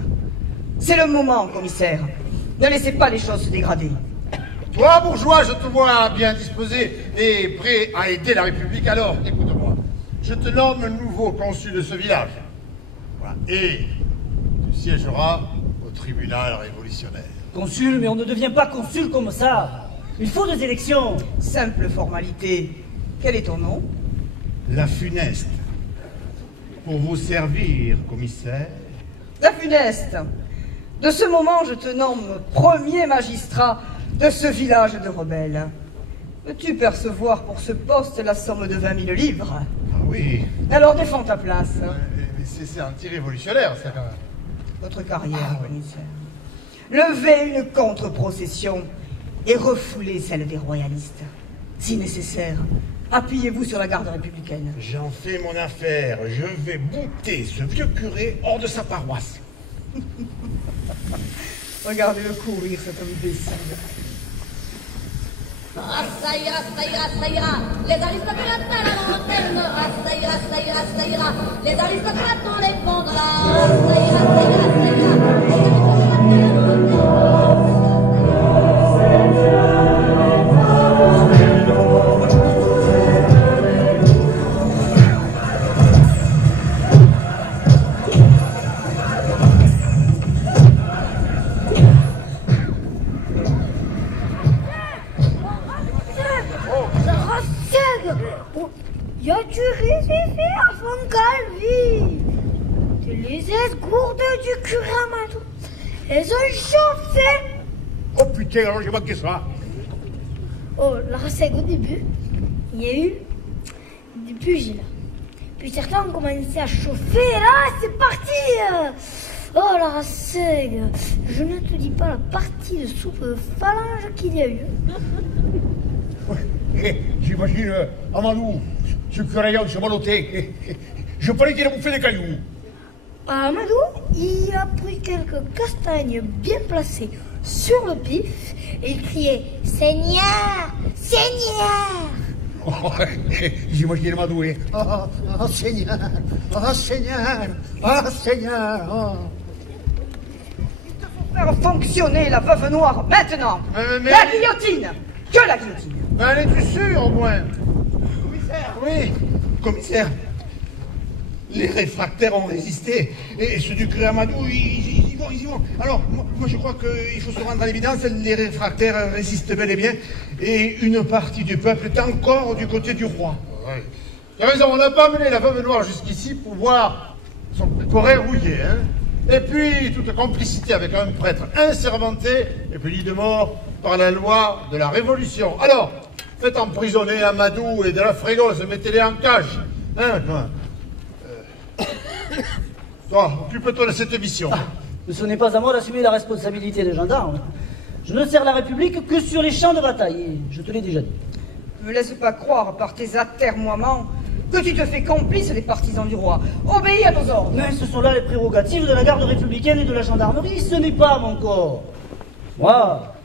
C'est le moment, commissaire. Ne laissez pas les choses se dégrader. Toi, bourgeois, je te vois bien disposé et prêt à aider la République. Alors, écoute-moi. Je te nomme nouveau consul de ce village. Voilà. Et tu siégeras au tribunal révolutionnaire. Consul, mais on ne devient pas consul comme ça. Il faut des élections. Simple formalité. Quel est ton nom? La Funeste. Pour vous servir, commissaire. La Funeste. De ce moment, je te nomme premier magistrat de ce village de rebelles. Peux-tu percevoir pour ce poste la somme de 20 000 livres? Ah oui. Alors défends ta place. Mais c'est anti-révolutionnaire, ça, quand même. Votre carrière, commissaire. Levez une contre-procession et refoulez celle des royalistes. Si nécessaire, appuyez-vous sur la garde républicaine. J'en fais mon affaire. Je vais bouter ce vieux curé hors de sa paroisse. Regardez-le courir, cet homme imbécile. Ah, ça ira, ça ira, ça ira. Les aristocrates à la lanterne. Ah, ça ira, ça ira, ça ira. Les aristocrates on les pendra. Ah, ça ira, ça ira, ça ira. Les aristocrates à la lanterne. Y a-tu résisté à Fontcalvi? Les esgourdes du curé Amadou. Elles ont chauffé. Oh putain, alors j'ai manqué ça. Oh, la Rasseg, au début, il y a eu des pugiles. Puis certains ont commencé à chauffer, et là, c'est parti. Oh, la Rasseg, je ne te dis pas la partie de soupe de phalange qu'il y a eu. J'imagine Amadou, ce curaillon, ce malotté. Je parlais qu'il a bouffé des cailloux. Amadou, il a pris quelques castagnes bien placées sur le pif et il criait « Seigneur, Seigneur !» Oh, j'imagine Amadou. Oh, Seigneur, oh, Seigneur, oh, Seigneur. Oh. Il te faut faire fonctionner la veuve noire maintenant. Mais- La guillotine. Que la guillotine. Mais en es-tu sûr, au moins? Commissaire, oui, commissaire. Les réfractaires ont résisté. Et ceux du curé Amadou, ils y vont. Alors, moi je crois qu'il faut se rendre à l'évidence, les réfractaires résistent bel et bien. Et une partie du peuple est encore du côté du roi. Ouais. Tu as raison, on n'a pas amené la veuve noire jusqu'ici pour voir son corps rouillé, hein. Et puis, toute complicité avec un prêtre insermenté et puis de mort par la loi de la Révolution. Alors, faites emprisonner Amadou et de la Frégosse, mettez-les en cage. Hein, toi, toi, occupe-toi de cette mission. Ce n'est pas à moi d'assumer la responsabilité des gendarmes. Je ne sers la République que sur les champs de bataille, et je te l'ai déjà dit. Ne me laisse pas croire par tes atermoiements que tu te fais complice des partisans du roi. Obéis à nos ordres. Mais ce sont là les prérogatives de la garde républicaine et de la gendarmerie, ce n'est pas mon corps. Moi,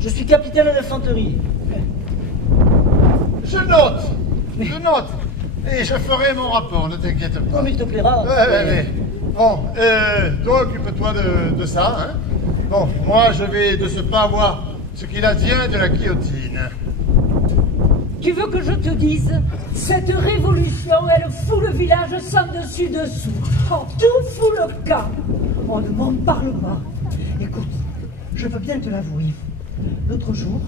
je suis capitaine d'infanterie. Je note. Et je ferai mon rapport, ne t'inquiète pas. Comme il te plaira. Ouais. Bon, toi, occupe-toi de ça, hein. Bon, moi, je vais de ce pas voir ce qu'il advient de la guillotine. Tu veux que je te dise? Cette révolution, elle fout le village sans dessus dessous. Oh, tout fout le camp. On ne m'en parle pas. Écoute, je veux bien te l'avouer. L'autre jour,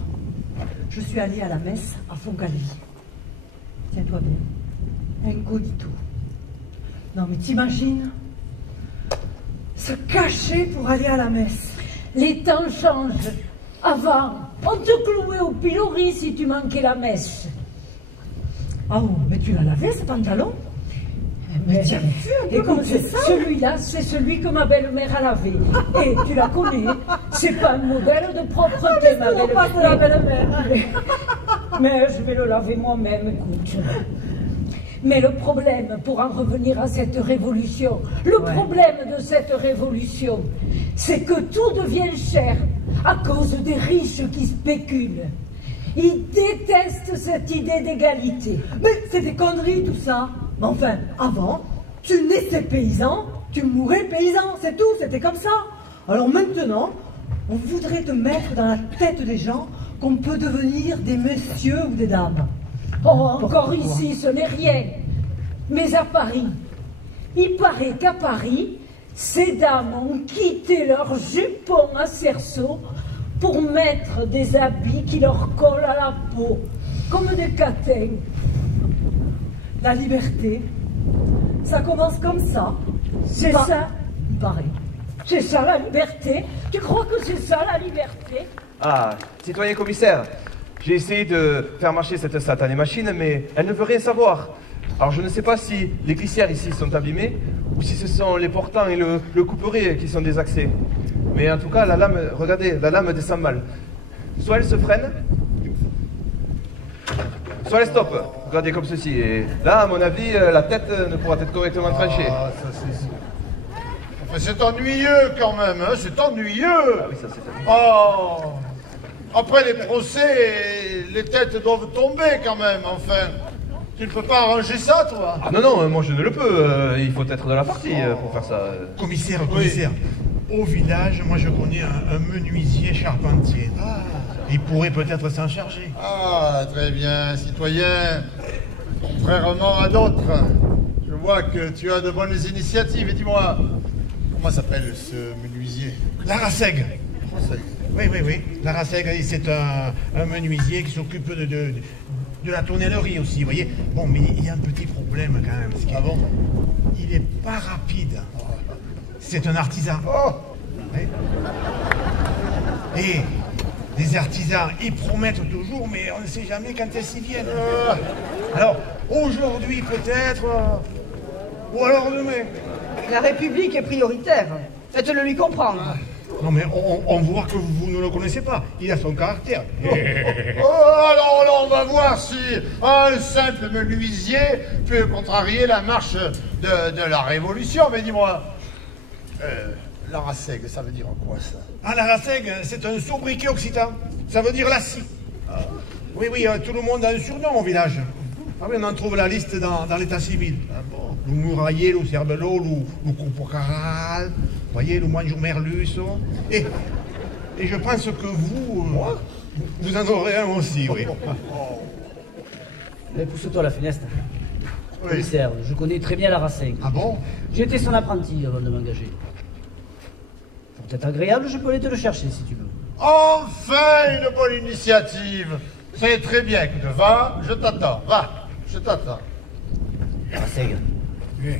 je suis allée à la messe à Fontcalvi. Tiens-toi bien. Incognito. Non mais t'imagines se cacher pour aller à la messe. Les temps changent. Avant, on te clouait au pilori si tu manquais la messe. Ah oh, mais tu l'as lavé ce pantalon? Mais tiens, écoute, celui-là, c'est celui que ma belle-mère a lavé. Et tu la connais, c'est pas un modèle de propreté, ma belle-mère. Mais je vais le laver moi-même, écoute. Mais le problème, pour en revenir à cette révolution, le problème de cette révolution, c'est que tout devient cher à cause des riches qui spéculent. Ils détestent cette idée d'égalité. Mais c'est des conneries tout ça. Mais enfin, avant, tu naissais paysan, tu mourais paysan, c'est tout, c'était comme ça. Alors maintenant, on voudrait te mettre dans la tête des gens qu'on peut devenir des messieurs ou des dames. Oh, encore ici, ce n'est rien. Mais à Paris, il paraît qu'à Paris, ces dames ont quitté leurs jupons à cerceau pour mettre des habits qui leur collent à la peau, comme des catins. La liberté, ça commence comme ça. C'est ça, il paraît. C'est ça la liberté? Tu crois que c'est ça la liberté? Ah, citoyen commissaire, j'ai essayé de faire marcher cette satanée machine, mais elle ne veut rien savoir. Alors je ne sais pas si les glissières ici sont abîmées, ou si ce sont les portants et le couperet qui sont désaxés. Mais en tout cas, la lame, regardez, la lame descend mal. Soit elle se freine, soit elle stoppe. Regardez comme ceci. Et là, à mon avis, la tête ne pourra être correctement tranchée. Ah, ça c'est... Enfin, c'est ennuyeux quand même, hein, c'est ennuyeux. Ah oui, ça c'est... Oh. Après les procès, les têtes doivent tomber quand même, enfin. Tu ne peux pas arranger ça, toi? Ah non, non, moi je ne le peux. Il faut être de la partie pour faire ça. Commissaire, au village, moi je connais un menuisier charpentier. Ah. Il pourrait peut-être s'en charger. Ah, très bien, citoyen. Contrairement à d'autres, je vois que tu as de bonnes initiatives. Et dis-moi, comment s'appelle ce menuisier? Laraseg. Oui. Laraseg, c'est un menuisier qui s'occupe de la tonnellerie aussi, vous voyez. Bon, mais il y a un petit problème quand même. Ah bon? Il n'est pas rapide. C'est un artisan. Oh. Oui. Et les artisans, ils promettent toujours, mais on ne sait jamais quand est-ce qu'ils viennent. Alors, aujourd'hui peut-être, ou alors demain. La République est prioritaire. Faites-le lui comprendre. Non mais on voit que vous ne le connaissez pas. Il a son caractère. Alors là, on va voir si un simple menuisier peut contrarier la marche de la Révolution. Mais dis-moi, Laraseg, ça veut dire quoi ça? Ah, Laraseg, c'est un sobriquet occitan. Ça veut dire la scie. Oui, tout le monde a un surnom au village. Ah oui, on en trouve la liste dans l'état civil. Ah bon? Le murailler, le cerbelot, le corporal, vous voyez, le manjou merlus. Et je pense que vous en aurez un aussi, oui. Mais pousse-toi à la fenêtre. Oui. Commissaire, je connais très bien Laraseg. Ah bon? J'étais son apprenti avant de m'engager. Pour être agréable, je peux aller te le chercher si tu veux. Enfin, une bonne initiative. C'est très bien. Écoute, va, je t'attends. Va, je t'attends. Laraseg,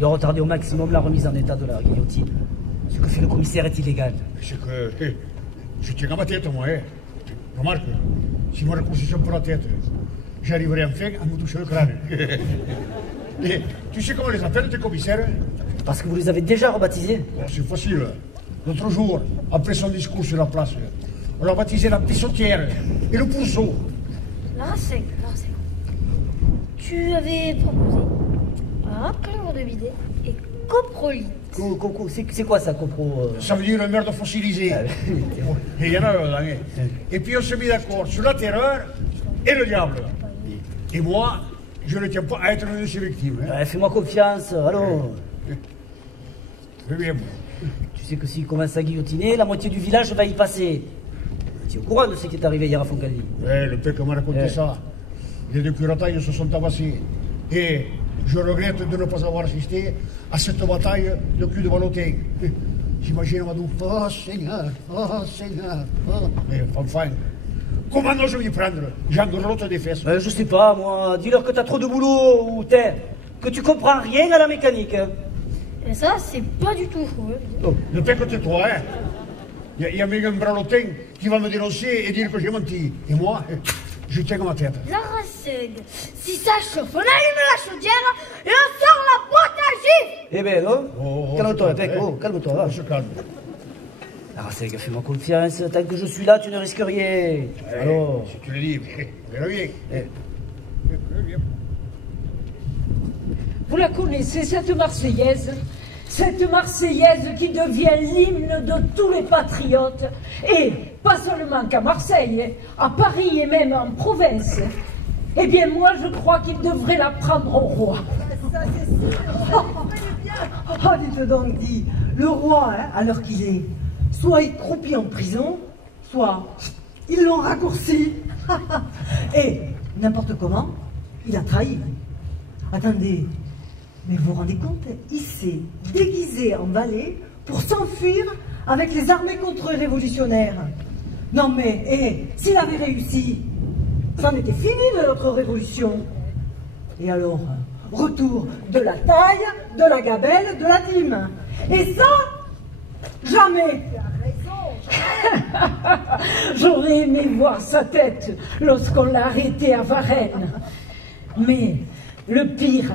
de retarder au maximum la remise en état de la guillotine. Ce que fait le commissaire est illégal. C'est que je tiens à ma tête, moi. Remarque, si moi je possession pour la tête, j'arriverai enfin à me toucher le crâne. Et tu sais comment les appellent tes commissaires? Parce que vous les avez déjà rebaptisés. Oh, c'est facile. L'autre jour, après son discours sur la place, on l'a baptisé la pissotière et le pourceau. Laraseg, tu avais proposé un clinquant de bidet et coprolite. C'est quoi ça, copro? Ça veut dire le merde fossilisé. Et il y en a là. Et puis on s'est mis d'accord sur la terreur et le diable. Et moi, je ne tiens pas à être une de ces victimes. Fais-moi confiance, allons. Très bien. Tu sais que s'il commence à guillotiner, la moitié du village va y passer. Tu es au courant de ce qui est arrivé hier à Foncaldi? Ouais, le père m'a raconté ça. Les deux curatagnes se sont tabassés. Et je regrette de ne pas avoir assisté à cette bataille de cul de Valotin. J'imagine Amadou, oh Seigneur, oh. Mais enfin, Comment non je vais y prendre? J'engorlote des fesses. Je sais pas, moi. Dis-leur que t'as trop de boulot ou que tu comprends rien à la mécanique. Et ça, c'est pas du tout faux. Oh, ne t'inquiète-toi, hein. Il y a même un bralotin qui va me dénoncer et dire que j'ai menti. Et moi, je tiens ma tête. La Raseg, si ça chauffe, on allume la chaudière et on sort la boîte à gifle. Eh ben, calme-toi, Pec, calme-toi. On se calme. La Raseg, fais-moi confiance. Tant que je suis là, tu ne risques rien. Alors. Si tu le dis, verra bien. Vous la connaissez, cette Marseillaise? Cette Marseillaise qui devient l'hymne de tous les patriotes. Et pas seulement qu'à Marseille, à Paris et même en province. Eh bien, moi, je crois qu'il devrait la prendre au roi. Ça, c'est sûr. Oh, dites donc, dit, le roi, hein, à l'heure qu'il est, soit il croupit en prison, soit ils l'ont raccourci. Et, n'importe comment, il a trahi. Attendez, mais vous vous rendez compte, il s'est déguisé en valet pour s'enfuir avec les armées contre-révolutionnaires. Non mais, s'il avait réussi, c'en était fini de notre révolution. Et alors, retour de la taille, de la gabelle, de la dîme. Et ça, jamais. J'aurais aimé voir sa tête lorsqu'on l'a arrêté à Varennes. Mais le pire,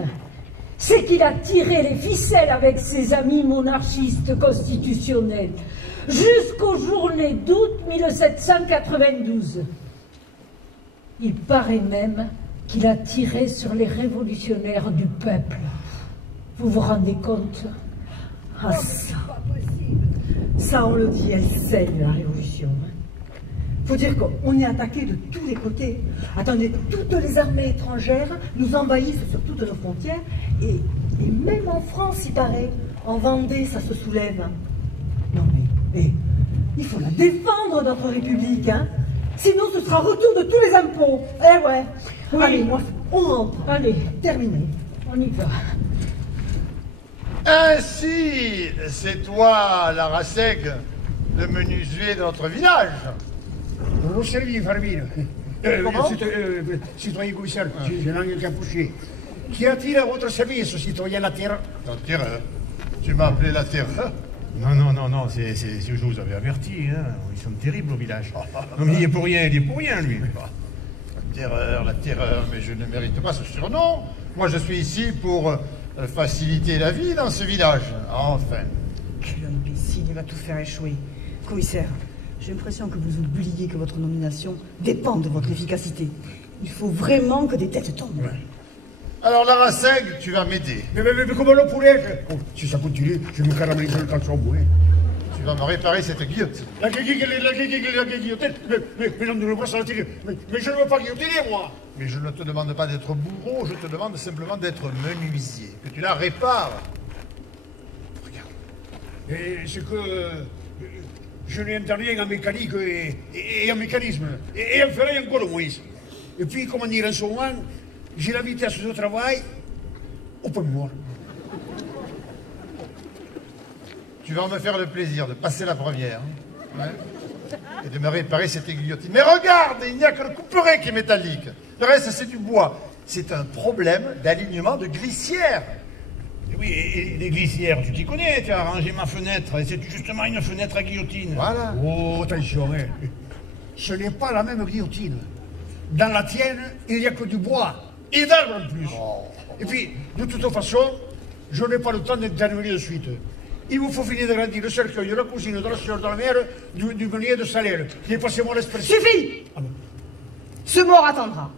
c'est qu'il a tiré les ficelles avec ses amis monarchistes constitutionnels jusqu'aux journées d'août 1792. Il paraît même qu'il a tiré sur les révolutionnaires du peuple. Vous vous rendez compte? Ah ça on le dit, elle saigne la révolution. Faut dire qu'on est attaqué de tous les côtés. Attendez, toutes les armées étrangères nous envahissent sur toutes nos frontières et même en France, il paraît, en Vendée, ça se soulève. Non mais, il faut la défendre, notre République, hein. Sinon, ce sera retour de tous les impôts. Eh ouais. Oui. Allez, moi, on rentre. Allez, terminé. On y va. Ainsi, c'est toi, la Raseg, le menuisier de notre village. Vous servir, Farmine. Citoyen commissaire, j'ai langue capuché. Qui a-t-il à votre service, citoyen la terre? La terreur? Tu m'as appelé la terreur? Non, c'est je vous avais averti, hein. Ils sont terribles au village. Non, mais il est pour rien, lui. La terreur, mais je ne mérite pas ce surnom. Moi, je suis ici pour faciliter la vie dans ce village. Enfin. Quel imbécile, il va tout faire échouer. Commissaire, j'ai l'impression que vous oubliez que votre nomination dépend de votre efficacité. Il faut vraiment que des têtes tombent. Ouais. Alors, la Raseg, tu vas m'aider. Mais comment le poulet? Si ça continue, je vais me caraméliser le caleçon boué. Tu vas me réparer cette guillotine. La guillotine? Mais non, ne le pas sur la télé. Mais je ne veux pas guillotiner, moi. Mais je ne te demande pas d'être bourreau, je te demande simplement d'être menuisier. Que tu la répares. Regarde. Et c'est que... je n'interviens en mécanique et en mécanisme. Et en ferai encore le moins. Et puis, comment dire, en ce moment, j'ai la vitesse de travail au point mort. Tu vas me faire le plaisir de passer la première. Hein, et de me réparer cette guillotine. Mais regarde, il n'y a que le couperet qui est métallique. Le reste, c'est du bois. C'est un problème d'alignement de glissière. Oui, et les glissières, tu t'y connais, tu as arrangé ma fenêtre. Et c'est justement une fenêtre à guillotine. Voilà. Oh, attention, hein. Ce n'est pas la même guillotine. Dans la tienne, il n'y a que du bois. Et d'arbres en plus. Et puis, de toute façon, je n'ai pas le temps d'intervenir de suite. Il vous faut finir d'agrandir le cercueil de la cousine, de la soeur, de la mère, du meunier de salaire. Et passez-moi l'expression. Suffit! Ce mort attendra.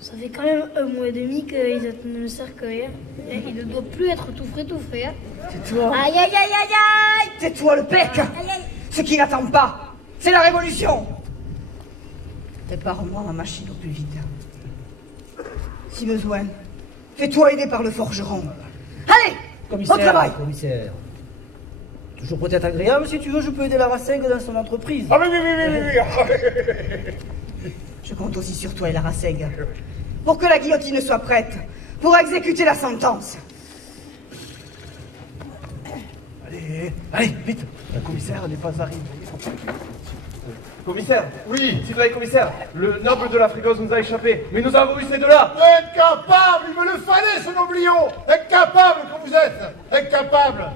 Ça fait quand même 1 mois et demi qu'il a tenu le cercueil. Hein. Il ne doit plus être tout frais. Hein. Tais-toi. Aïe, aïe, aïe, aïe, aïe! Tais-toi, le pec! Ce qui n'attend pas, c'est la révolution. Prépare-moi ma machine au plus vite. Si besoin, fais-toi aider par le forgeron. Allez, au travail. Commissaire. Toujours peut-être agréable, si tu veux, je peux aider la Raseg dans son entreprise. Ah oui. Je compte aussi sur toi et la Raseg, pour que la guillotine soit prête, pour exécuter la sentence. Allez, vite. La commissaire n'est pas arrivée. Commissaire. Oui. Citoyen commissaire, le noble de la Frégose nous a échappé, mais nous avons eu ces deux-là. Incapable, il me le fallait, ce noblion. Incapable que vous êtes. Incapable.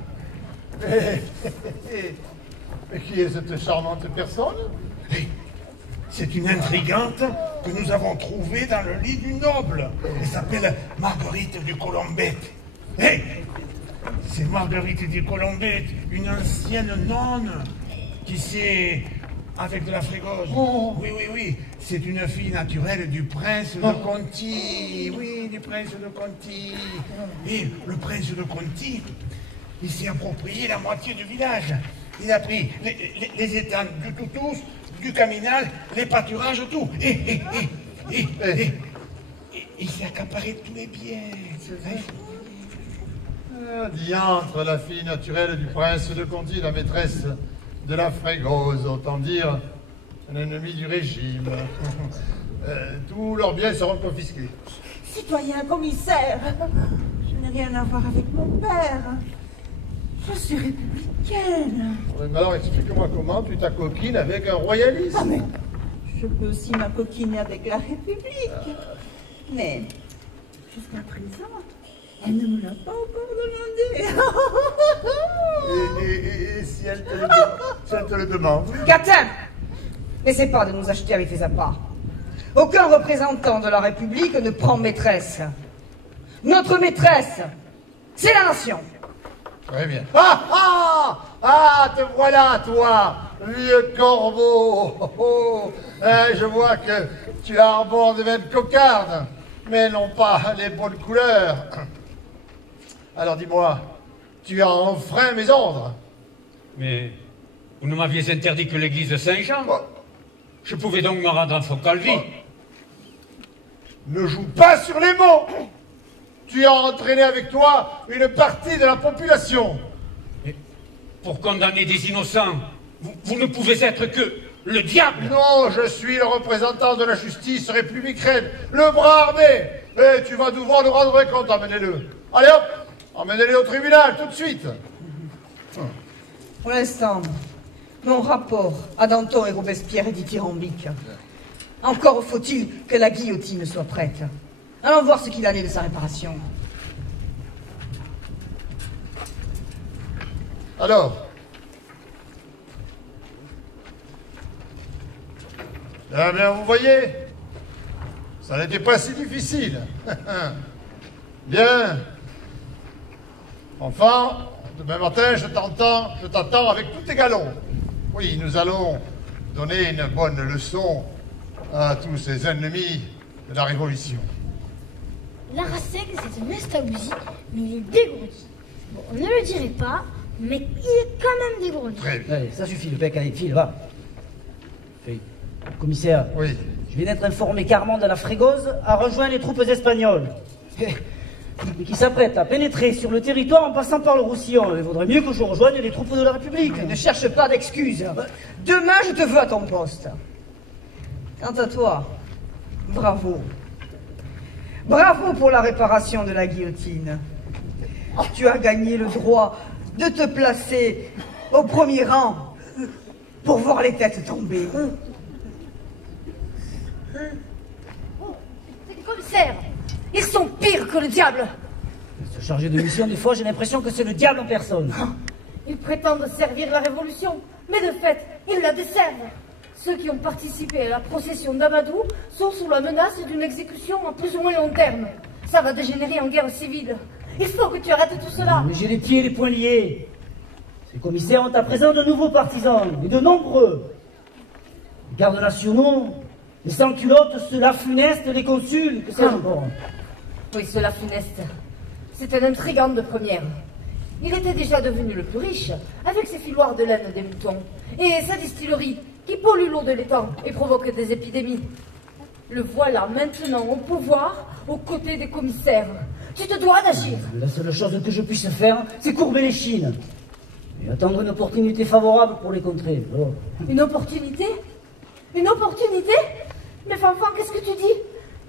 Mais qui est cette charmante personne? C'est une intrigante que nous avons trouvée dans le lit du noble. Elle s'appelle Marguerite du Colombette. C'est Marguerite du Colombette, une ancienne nonne qui s'est avec de la Frégose. Oh. Oui. C'est une fille naturelle du prince de Conti. Oui, du prince de Conti. Et le prince de Conti, il s'est approprié la moitié du village. Il a pris les étangs du Toutous, du Caminal, les pâturages, tout. Et il s'est accaparé tous les biens. Diantre, la fille naturelle du prince de Conti, la maîtresse de la Frégose, autant dire un ennemi du régime. Tous leurs biens seront confisqués. Citoyen commissaire, je n'ai rien à voir avec mon père. Je suis républicaine. Oui, mais alors explique-moi comment tu t'acoquines avec un royaliste. Ah, mais je peux aussi m'acoquiner avec la République. Mais jusqu'à présent, elle ne me l'a pas encore demandé. Et si elle te le demande? Catin, n'essaie pas de nous acheter avec tes appâts. Aucun représentant de la République ne prend maîtresse. Notre maîtresse, c'est la nation. Très bien. Te voilà, toi, vieux corbeau. Je vois que tu arbores des veines cocardes, mais non pas les bonnes couleurs. Alors dis-moi, tu as enfreint mes ordres? Mais vous ne m'aviez interdit que l'église Saint-Jean. Je pouvais donc me rendre en Foncalvi. Ne joue pas sur les mots. Tu as entraîné avec toi une partie de la population. Mais pour condamner des innocents, vous ne pouvez être que le diable. Non, je suis le représentant de la justice républicaine, le bras armé. Et tu vas devoir nous rendre compte, emmenez-le. Allez hop, emmenez-le au tribunal, tout de suite. Pour l'instant, mon rapport à Danton et Robespierre est dithyrambique. Encore faut-il que la guillotine soit prête. Allons voir ce qu'il en est de sa réparation. Alors, eh bien, vous voyez, ça n'était pas si difficile. Bien. Enfin, demain matin, je t'attends avec tous tes galons. Oui, nous allons donner une bonne leçon à tous ces ennemis de la Révolution. Laraseg, c'est un estabousi, mais il est dégourdi. Bon, on ne le dirait pas, mais il est quand même dégourdi. Allez, ça suffit, le bec, allez, file, va. Commissaire, oui. Je viens d'être informé qu'Armand de la Frégose a rejoint les troupes espagnoles. Et qui s'apprête à pénétrer sur le territoire en passant par le Roussillon. Il vaudrait mieux que je rejoigne les troupes de la République. Ne cherche pas d'excuses. Demain, je te veux à ton poste. Quant à toi, bravo. Bravo pour la réparation de la guillotine. Tu as gagné le droit de te placer au premier rang pour voir les têtes tomber. Commissaire, ils sont pires que le diable. Se charger de mission, des fois, j'ai l'impression que c'est le diable en personne. Ils prétendent servir la Révolution, mais de fait, ils la desservent. Ceux qui ont participé à la procession d'Amadou sont sous la menace d'une exécution à plus ou moins long terme. Ça va dégénérer en guerre civile. Il faut que tu arrêtes tout cela. Mais j'ai les pieds et les poings liés. Ces commissaires ont à présent de nouveaux partisans, et de nombreux. Les gardes nationaux, les sans-culottes, ceux-là funestes, les consuls, que c'est encore. Oui, cela funeste. C'est un intrigant de première. Il était déjà devenu le plus riche, avec ses filoirs de laine des moutons, et sa distillerie, qui pollue l'eau de l'étang et provoque des épidémies. Le voilà maintenant au pouvoir, aux côtés des commissaires. Tu te dois d'agir. La seule chose que je puisse faire, c'est courber les chines. Et attendre une opportunité favorable pour les contrer. Oh. Une opportunité? Une opportunité? Mais Fanfan, qu'est-ce que tu dis?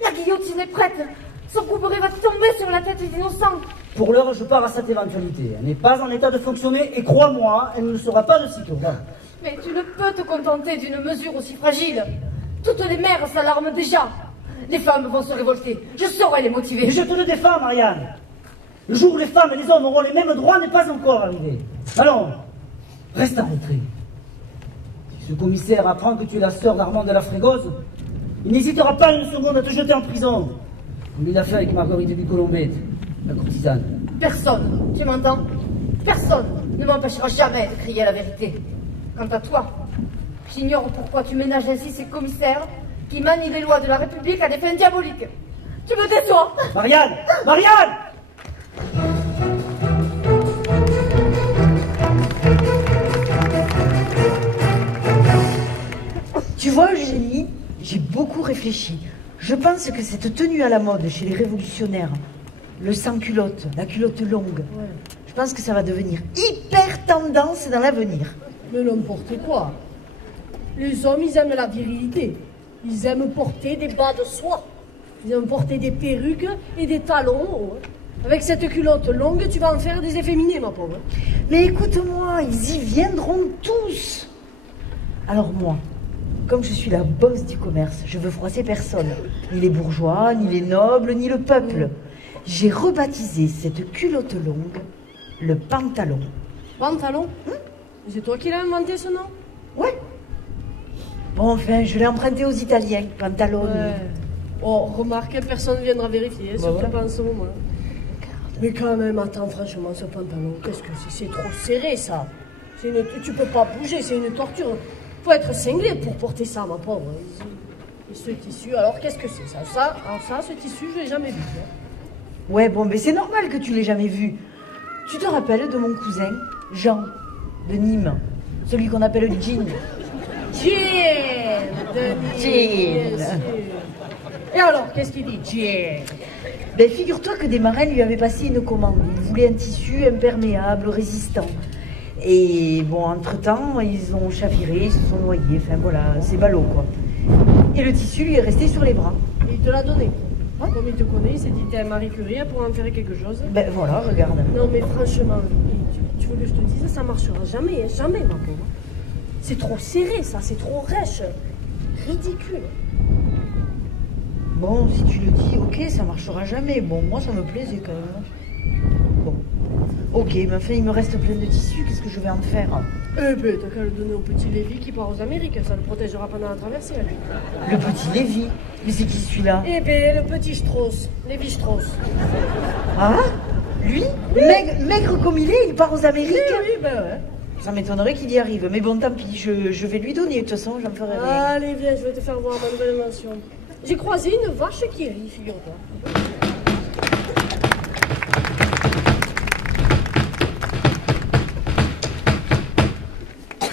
La guillotine est prête. Son couperet va tomber sur la tête des innocents. Pour l'heure, je pars à cette éventualité. Elle n'est pas en état de fonctionner et crois-moi, elle ne le sera pas de sitôt. Mais tu ne peux te contenter d'une mesure aussi fragile. Toutes les mères s'alarment déjà. Les femmes vont se révolter. Je saurai les motiver. Mais je te le défends, Marianne. Le jour où les femmes et les hommes auront les mêmes droits n'est pas encore arrivé. Allons, reste en retrait. Si ce commissaire apprend que tu es la sœur d'Armand de la Frégosse, il n'hésitera pas une seconde à te jeter en prison, comme il l'a fait avec Marguerite du Colombette, la courtisane. Personne, tu m'entends? Personne ne m'empêchera jamais de crier la vérité. Quant à toi, j'ignore pourquoi tu ménages ainsi ces commissaires qui manient les lois de la République à des fins diaboliques. Tu me déçois. Marianne! Marianne! Tu vois, Eugénie, j'ai beaucoup réfléchi. Je pense que cette tenue à la mode chez les révolutionnaires, le sans-culotte, la culotte longue, je pense que ça va devenir hyper tendance dans l'avenir. Mais n'importe quoi. Les hommes, ils aiment la virilité. Ils aiment porter des bas de soie. Ils aiment porter des perruques et des talons hauts. Avec cette culotte longue, tu vas en faire des efféminés, ma pauvre. Mais écoute-moi, ils y viendront tous. Alors moi, comme je suis la bosse du commerce, je veux froisser personne. Ni les bourgeois, ni les nobles, ni le peuple. J'ai rebaptisé cette culotte longue le pantalon. Pantalon? C'est toi qui l'as inventé ce nom? Ouais. Bon, enfin, je l'ai emprunté aux Italiens, pantalone. Ouais. Oh, remarque, personne ne viendra vérifier, surtout pas en ce moment. Mais quand même, attends, franchement, ce pantalon, qu'est-ce que c'est? C'est trop serré, ça. Tu peux pas bouger, c'est une torture. Faut être cinglé pour porter ça, ma pauvre. Et ce tissu, alors qu'est-ce que c'est ça? Ce tissu, je l'ai jamais vu. Ouais, bon, mais c'est normal que tu l'aies jamais vu. Tu te rappelles de mon cousin, Jean, de Nîmes, celui qu'on appelle Jean. Jean. Et alors, qu'est-ce qu'il dit, Jean? Ben, figure-toi que des marins lui avaient passé une commande. Il voulait un tissu imperméable, résistant. Et bon, entre-temps, ils ont chaviré, ils se sont noyés. Enfin, voilà, c'est ballot, quoi. Et le tissu lui est resté sur les bras. Et il te l'a donné. Comme il te connaît, il s'est dit, t'es Marie Curie, elle pourra en faire quelque chose. Ben, voilà, regarde. Non, mais franchement, tu veux que je te dise, ça marchera jamais, jamais, ma pauvre. C'est trop serré, ça, c'est trop rêche. Ridicule. Bon, si tu le dis, ok, ça marchera jamais. Bon, moi, ça me plaisait quand même. Bon. Ok, mais enfin, il me reste plein de tissus, qu'est-ce que je vais en faire? Eh ben, t'as qu'à le donner au petit Lévi qui part aux Amériques, ça le protégera pendant la traversée, lui. Le petit Lévi? Mais c'est qui celui-là? Eh ben, le petit Strauss, Lévi Strauss. Ah? Lui? Oui. Maigre comme il est, il part aux Amériques? Oui, ben ouais. Ça m'étonnerait qu'il y arrive, mais bon, tant pis, je vais lui donner, de toute façon, j'en ferai rien. Allez, viens, je vais te faire voir ma nouvelle invention. J'ai croisé une vache qui rit, figure-toi.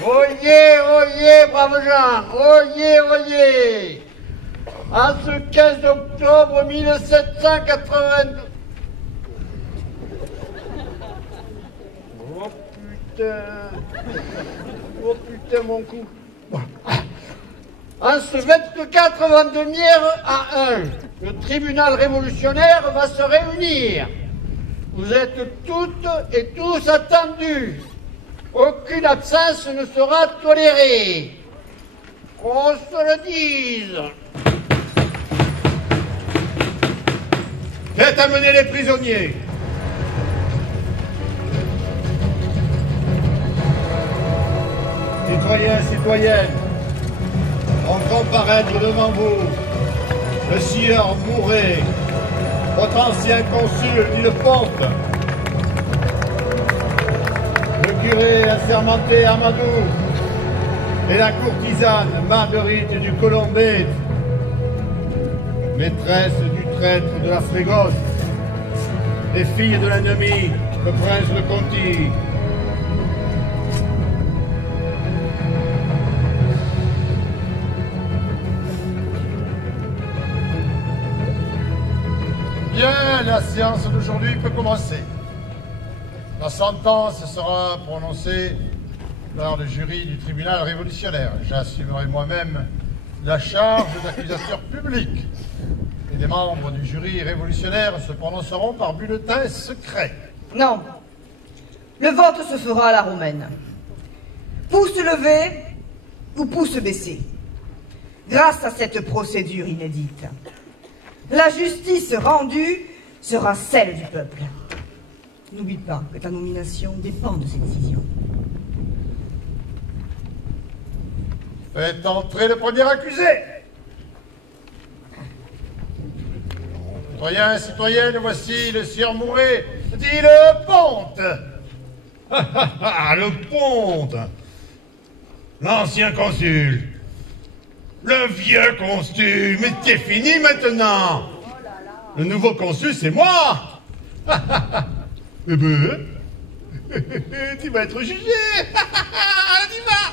Oyez, oyez, braves gens, oyez, oyez. En ce 15 octobre 1782... Oh putain, mon cou. En ce 24 vendémiaire à 1, le tribunal révolutionnaire va se réunir. Vous êtes toutes et tous attendus. Aucune absence ne sera tolérée. Qu'on se le dise. Faites amener les prisonniers. Citoyens, citoyennes, en comparaître devant vous, le sieur Mouret, votre ancien consul d'Île-Ponte, le curé assermenté Amadou et la courtisane Marguerite du Colombette, maîtresse du traître de la Frégosse, les filles de l'ennemi, le prince de Conti. Bien, la séance d'aujourd'hui peut commencer. La sentence sera prononcée par le jury du tribunal révolutionnaire. J'assumerai moi-même la charge d'accusateur public. Et les membres du jury révolutionnaire se prononceront par bulletin secret. Non. Le vote se fera à la romaine. pouce levé ou pouce baissé. Grâce à cette procédure inédite, la justice rendue sera celle du peuple. N'oublie pas que ta nomination dépend de ces décisions. Faites entrer le premier accusé. Citoyens et citoyennes, voici le sieur Mouret, dit le Ponte. Le Ponte, l'ancien consul, le vieux consul, mais c'est fini maintenant. Le nouveau consul, c'est moi. Eh ben, tu vas être jugé. Tu vas.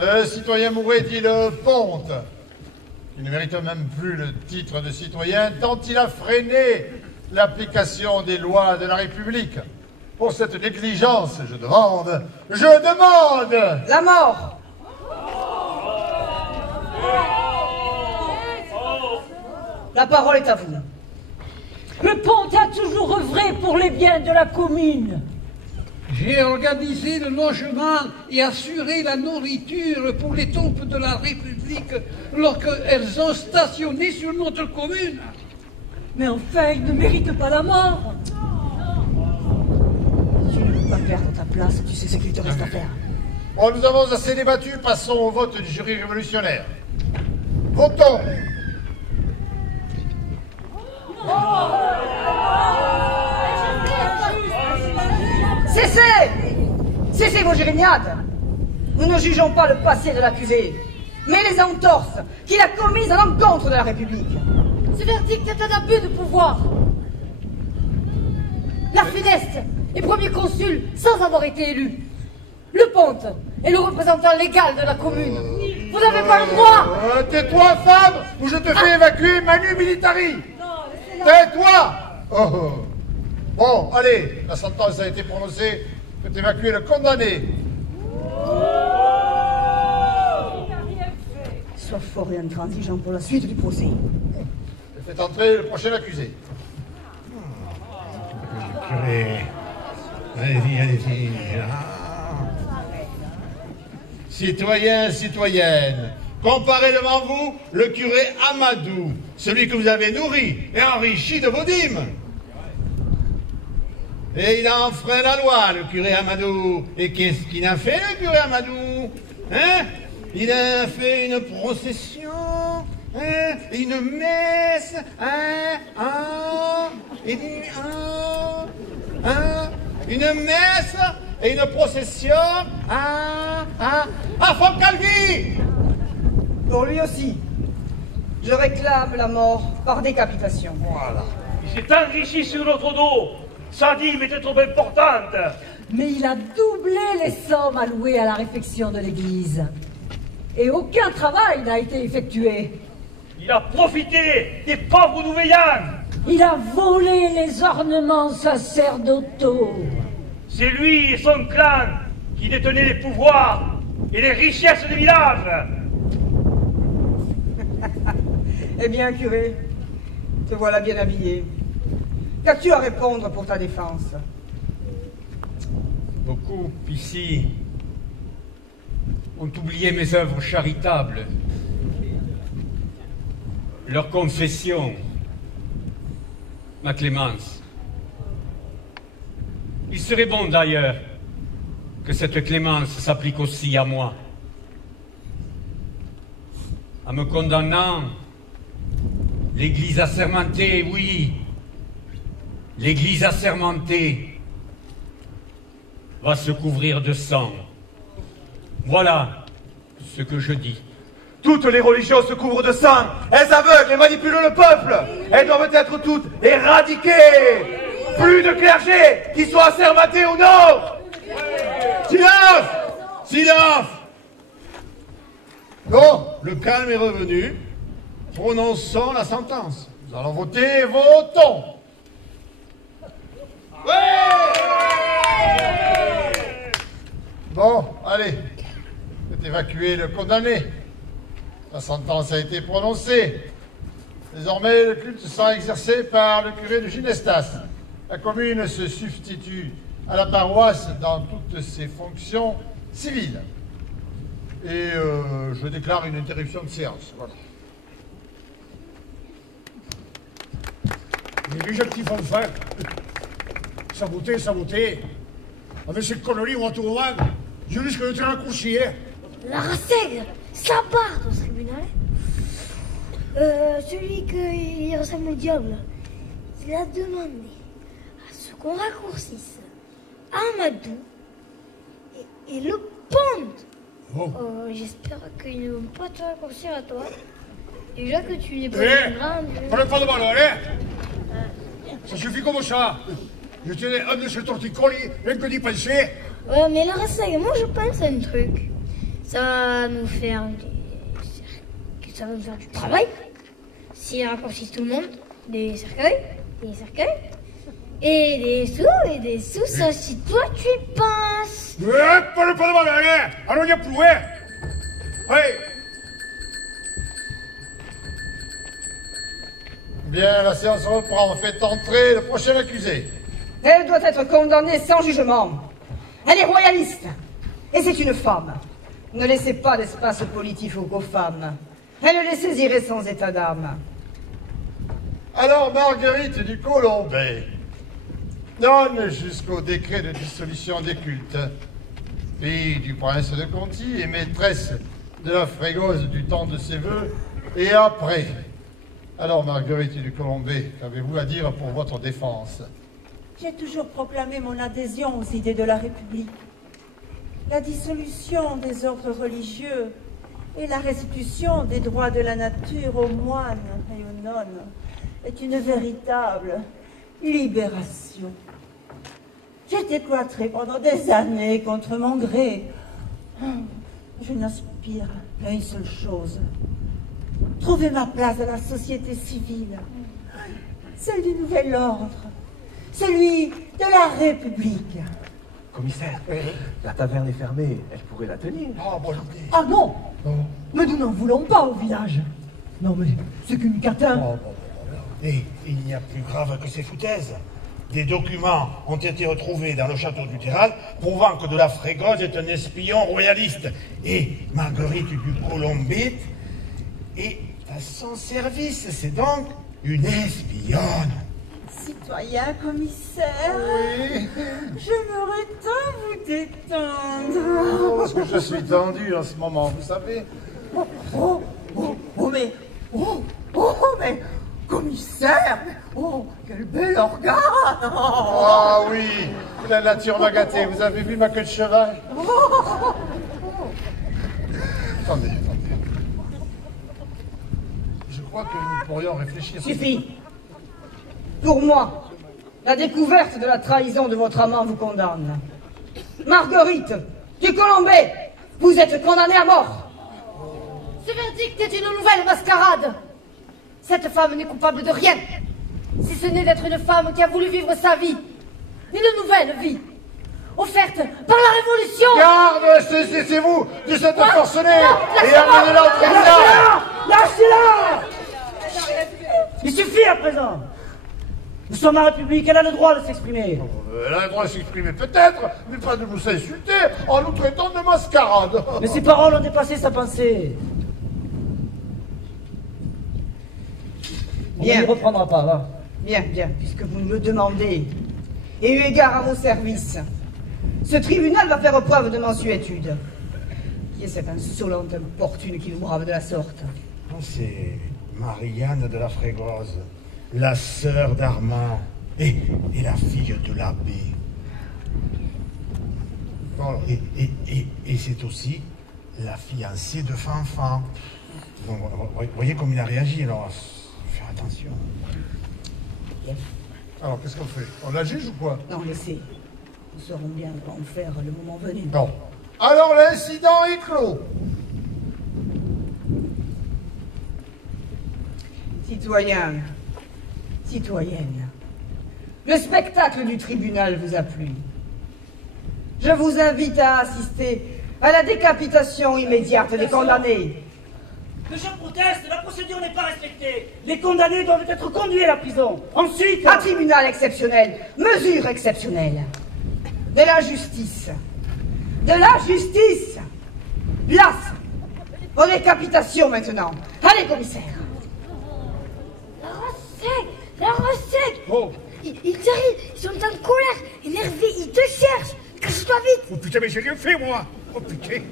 Le citoyen Mouret dit le Ponte, qui ne mérite même plus le titre de citoyen, tant il a freiné l'application des lois de la République. Pour cette négligence, je demande la mort. La parole est à vous. Le Ponte a toujours œuvré pour les biens de la commune. J'ai organisé le logement et assuré la nourriture pour les troupes de la République lorsqu'elles ont stationné sur notre commune. Mais enfin, il ne mérite pas la mort. Tu ne peux pas perdre ta place, tu sais ce qu'il te reste à faire. Bon, nous avons assez débattu, passons au vote du jury révolutionnaire. Votons. Cessez! Cessez vos jérémiades! Nous ne jugeons pas le passé de l'accusé, mais les entorses qu'il a commises à l'encontre de la République. Ce verdict est un abus de pouvoir. La Funeste est premier consul sans avoir été élu. Le Ponte est le représentant légal de la commune. Vous n'avez pas le droit. Tais-toi, femme, ou je te fais évacuer Manu Militari. Tais-toi. Bon, allez, la sentence a été prononcée. Faites évacuer le condamné. Sois fort et intransigeant pour la suite du procès. Faites entrer le prochain accusé. Curé, allez-y, allez-y. Citoyens, citoyennes, comparez devant vous le curé Amadou, celui que vous avez nourri et enrichi de vos dîmes. Et il a enfreint la loi, le curé Amadou. Et qu'est-ce qu'il a fait, le curé Amadou? Hein? Il a fait une procession, hein? Une messe, une messe et une procession à Fontcalvi. Pour lui aussi, je réclame la mort par décapitation. Voilà. Il s'est enrichi sur notre dos. Sa dîme était trop importante. Mais il a doublé les sommes allouées à la réfection de l'église. Et aucun travail n'a été effectué. Il a profité des pauvres nouveillants. Il a volé les ornements sacerdotaux. C'est lui et son clan qui détenaient les pouvoirs et les richesses des villages. Eh bien, curé, te voilà bien habillé. Qu'as-tu à répondre pour ta défense? Beaucoup ici ont oublié mes œuvres charitables, leur confession, ma clémence. Il serait bon d'ailleurs que cette clémence s'applique aussi à moi. En me condamnant, l'Église assermentée, oui, l'Église assermentée va se couvrir de sang. Voilà ce que je dis. Toutes les religions se couvrent de sang. Elles aveuglent et manipulent le peuple. Elles doivent être toutes éradiquées. Plus de clergé, qu'ils soient assermentés ou non. Silence! Silence! Bon, le calme est revenu. Prononçons la sentence. Nous allons voter, votons. Bon, allez, faites évacuer le condamné. La sentence a été prononcée. Désormais, le culte sera exercé par le curé de Ginestas. La commune se substitue à la paroisse dans toutes ses fonctions civiles. Et je déclare une interruption de séance. Voilà. J'ai vu un petit fanfare. Saboté. Avec ces conneries, on va tout voir. Je risque de te raccourcir. La Rasseg, ça part au tribunal. Celui qui ressemble au diable, il a demandé à ce qu'on raccourcisse Amadou et le pente. J'espère qu'ils ne vont pas te raccourcir à toi. Déjà que tu n'es pas une grande... Prenez pas de mal, hein. Ça suffit comme ça. Je tenais un de ces torticolis, rien que d'y penser. Ouais, mais la Rasseg, moi je pense à un truc. Ça va nous faire du travail. Si on raccourcit tout le monde, des cercueils. Et des sous, ça si toi tu y penses. Prenez pas de mal, allez. Alors il y a plus, hein. Ouais. Bien, la séance reprend. Faites entrer le prochain accusé. Elle doit être condamnée sans jugement. Elle est royaliste. Et c'est une femme. Ne laissez pas d'espace politique aux femmes. Elle les saisirait sans état d'âme. Alors, Marguerite du Colombet, donne jusqu'au décret de dissolution des cultes, fille du prince de Conti et maîtresse de la Frégose du temps de ses vœux, et après. Alors, Marguerite du Colombet, qu'avez-vous à dire pour votre défense? J'ai toujours proclamé mon adhésion aux idées de la République. La dissolution des ordres religieux et la restitution des droits de la nature aux moines et aux nonnes est une véritable libération. J'ai été cloîtrée pendant des années contre mon gré. Je n'aspire qu'à une seule chose. Trouver ma place dans la société civile. Celle du nouvel ordre. Celui de la République. Commissaire, la taverne est fermée, elle pourrait la tenir. Ah non. Mais nous n'en voulons pas au village. Non mais, c'est qu'une catin. Et il n'y a plus grave que ces foutaises. Des documents ont été retrouvés dans le château du Terral prouvant que de la Frégose est un espion royaliste. Et Marguerite du Colombet est à son service. C'est donc une espionne. Citoyen commissaire, oui. J'aimerais tant vous détendre. Parce que je suis tendu en ce moment, vous savez. Mais, commissaire, quel bel organe. Ah oui, la nature m'a gâté. Vous avez vu ma queue de cheval? Attendez. Je crois que nous pourrions réfléchir. Suffit. Pour moi, la découverte de la trahison de votre amant vous condamne. Marguerite du Colombet, vous êtes condamnée à mort. Ce verdict est une nouvelle mascarade. Cette femme n'est coupable de rien, si ce n'est d'être une femme qui a voulu vivre sa vie, une nouvelle vie, offerte par la Révolution. Garde, cessez-vous de cette forcenée et amenez-la au tribunal. Lâchez-la! Il suffit à présent. Nous sommes en République, elle a le droit de s'exprimer. Elle a le droit de s'exprimer peut-être, mais pas de nous insulter en nous traitant de mascarade. Mais ses paroles ont dépassé sa pensée. On ne reprendra pas, va. Bien, puisque vous me demandez, et eu égard à vos services, ce tribunal va faire preuve de mansuétude. Qui est cette insolente importune qui nous brave de la sorte? C'est Marianne de la Frégose, la sœur d'Armand et la fille de l'abbé. Et c'est aussi la fiancée de Fanfan. Donc, vous voyez comme il a réagi, alors faire attention. Alors, qu'est-ce qu'on fait? On la juge ou quoi? Non, laissez. Nous saurons bien quoi en faire le moment venu. Bon. Alors, l'incident est clos. Citoyens, citoyennes, le spectacle du tribunal vous a plu. Je vous invite à assister à la décapitation immédiate des condamnés. Que je proteste, la procédure n'est pas respectée. Les condamnés doivent être conduits à la prison. Ensuite... Un tribunal exceptionnel, mesure exceptionnelle. De la justice. De la justice. Place aux décapitations maintenant. Allez, commissaire. La recette. Oh. Ils t'arrivent, ils sont en colère, énervés, ils te cherchent. Cache-toi vite. Oh putain, mais j'ai rien fait, moi. Oh putain.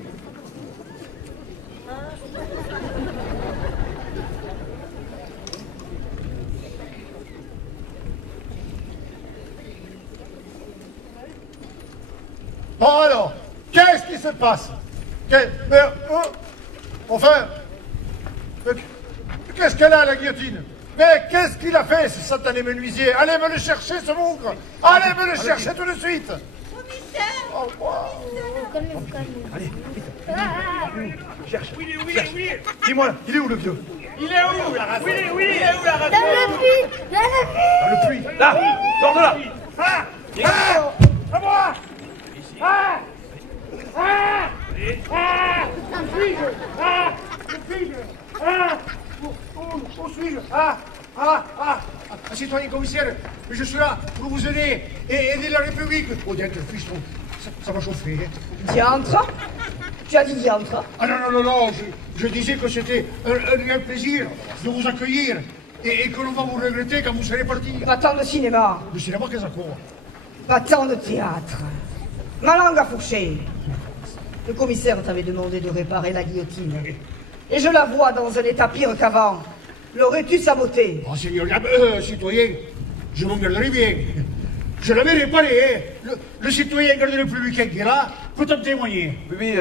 Bon alors, qu'est-ce qui se passe? Enfin, qu'est-ce qu'elle a, la guillotine? Mais qu'est-ce qu'il a fait, ce satané menuisier? Allez me le chercher, ce bougre! Allez me le chercher tout de suite! Commissaire! Calme-vous, calme-vous. Allez, vite. Cherche. Oui, il est. Dis-moi, il est où le vieux? Il est où la race? Oui, il est où la race? Dans le puits! Dans le puits! Dans le puits. Là! Sors de là! À moi! Où suis-je? Citoyen commissaire, je suis là pour vous aider et aider la République. Oh, diantre, fiston, ça va chauffer. Diantre? Tu as dit diantre? Ah non, je disais que c'était un réel plaisir de vous accueillir et que l'on va vous regretter quand vous serez parti. Pas tant de cinéma. Le cinéma, qu'est-ce que ça court? Pas tant de théâtre. Ma langue a fourché. Le commissaire t'avait demandé de réparer la guillotine. Et je la vois dans un état pire qu'avant. L'aurais-tu sabotée? Oh, seigneur, citoyen, je m'en garderai bien. Je l'avais réparée, hein. Le citoyen gardien républicain qui est là peut en témoigner. Oui,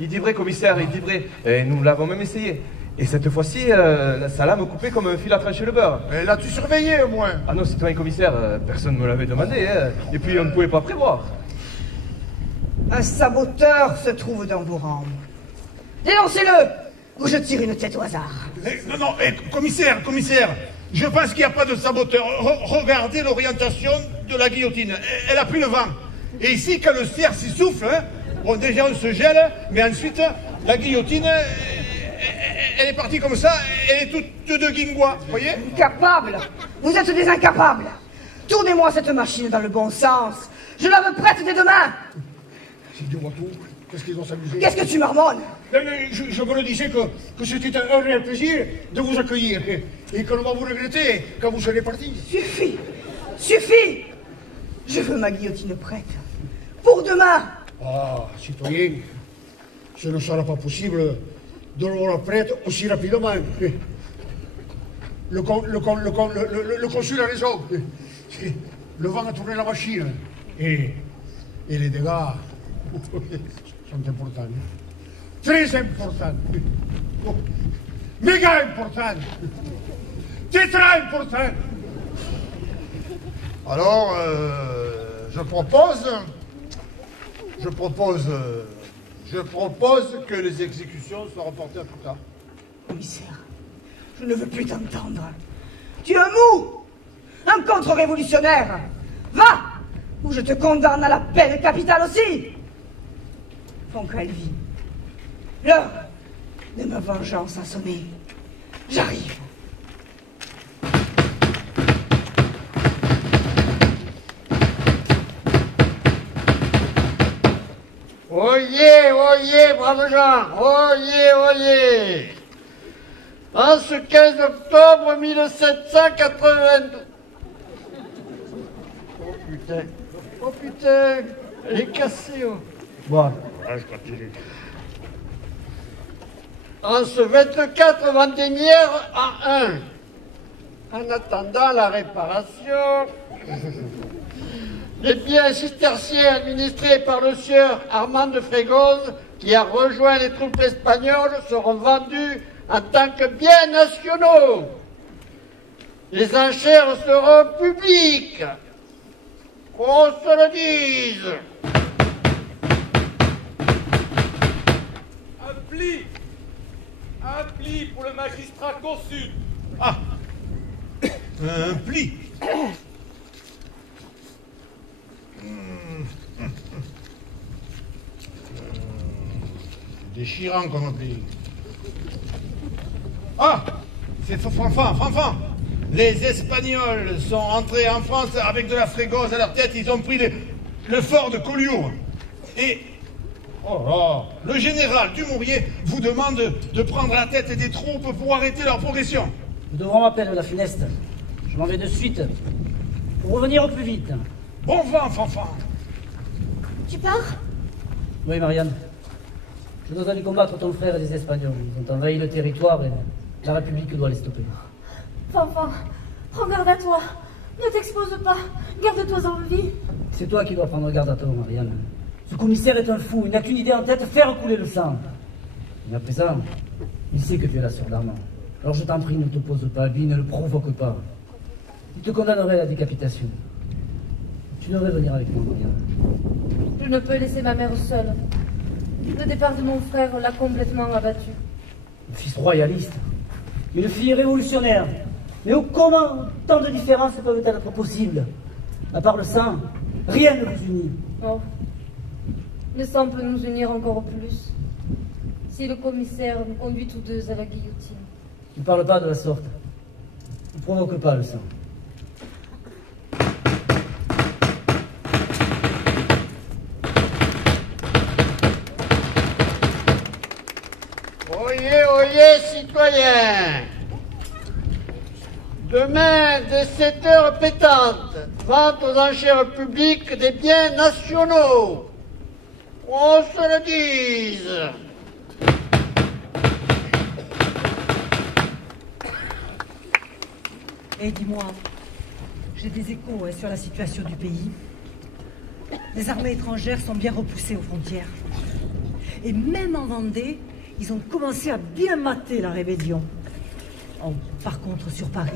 il dit vrai, commissaire, il dit vrai. Et nous l'avons même essayé. Et cette fois-ci, ça l'a me coupé comme un fil à trancher le beurre. Mais l'as-tu surveillé, au moins? Ah non, citoyen commissaire, personne ne me l'avait demandé, hein. Et puis on ne pouvait pas prévoir. Un saboteur se trouve dans vos rangs. Dénoncez-le, ou je tire une tête au hasard. Non, commissaire, je pense qu'il n'y a pas de saboteur. Regardez l'orientation de la guillotine. Elle a pris le vent. Et ici, quand le cerf s'y souffle, hein, bon, déjà on se gèle, mais ensuite, la guillotine, elle est partie comme ça, elle est toute de guingois, vous voyez? Incapable. Vous êtes des incapables. Tournez-moi cette machine dans le bon sens. Je la veux prête dès demain. C'est du retour. Qu'est-ce qu'ils vont s'amuser? Qu'est-ce que tu marmonnes? Je me le disais que c'était un réel plaisir de vous accueillir et que l'on va vous regretter quand vous serez partis. Suffit. Je veux ma guillotine prête. Pour demain. Ah, citoyen, ce ne sera pas possible de l'avoir prête aussi rapidement. Le consul a raison. Le vent a tourné la machine. Et les dégâts sont importants. Très importants. Méga importants. Tétra importants. Alors, je propose que les exécutions soient reportées à plus tard. Commissaire, je ne veux plus t'entendre. Tu es un mou, un contre-révolutionnaire. Va, ou je te condamne à la peine capitale aussi. Foncalvi, l'heure de ma vengeance a sonné. J'arrive. Oyez, braves gens, oyez. En ce 15 octobre 1792... Oh putain, elle est cassée. Oh. Bon, je continue. En ce 24 Vendémiaire en 1, en attendant la réparation... Les biens cisterciens administrés par le sieur Armand de Frégoz, qui a rejoint les troupes espagnoles, seront vendus en tant que biens nationaux. Les enchères seront publiques. Qu'on se le dise. Un pli pour le magistrat consul. Ah, un pli. Déchirant comme pli. Ah, c'est Fanfan. Les Espagnols sont entrés en France avec de la Frégoz à leur tête. Ils ont pris le fort de Collioure. Et oh là, le général Dumouriez vous demande de prendre la tête des troupes pour arrêter leur progression. Nous devrons m'appeler la funeste. Je m'en vais de suite. Pour revenir au plus vite. Bon vent, Fanfan. Tu pars? Oui, Marianne. Je dois aller combattre ton frère et les Espagnols. Ils ont envahi le territoire et la République doit les stopper. Fanfan, prends garde à toi. Ne t'expose pas. Garde-toi en vie. C'est toi qui dois prendre garde à toi, Marianne. Ce commissaire est un fou. Il n'a qu'une idée en tête, faire couler le sang. Mais à présent, il sait que tu es la sœur d'Armand. Alors je t'en prie, ne t'oppose pas à lui, ne le provoque pas. Il te condamnerait à la décapitation. Tu devrais venir avec moi, Marianne. Je ne peux laisser ma mère seule. Le départ de mon frère l'a complètement abattue. Une fils royaliste, une fille révolutionnaire. Mais comment tant de différences peuvent être possibles? À part le sang, rien ne vous unit. Oh, le sang peut nous unir encore plus. Si le commissaire nous conduit tous deux à la guillotine. Ne parle pas de la sorte. Ne provoque pas le sang. Oyez, oyez, citoyens! Demain, dès 7 heures pétantes, vente aux enchères publiques des biens nationaux. On se le dise. Et dis-moi, j'ai des échos sur la situation du pays. Les armées étrangères sont bien repoussées aux frontières. Et même en Vendée, ils ont commencé à bien mater la rébellion. Oh, par contre, sur Paris,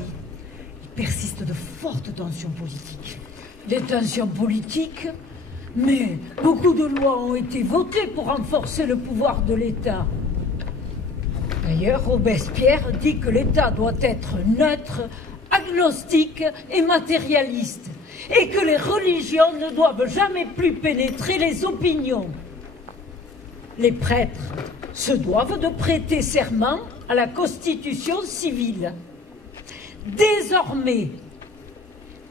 il persiste de fortes tensions politiques. Des tensions politiques? Mais beaucoup de lois ont été votées pour renforcer le pouvoir de l'État. D'ailleurs, Robespierre dit que l'État doit être neutre, agnostique et matérialiste, et que les religions ne doivent jamais plus pénétrer les opinions. Les prêtres se doivent de prêter serment à la Constitution civile. Désormais,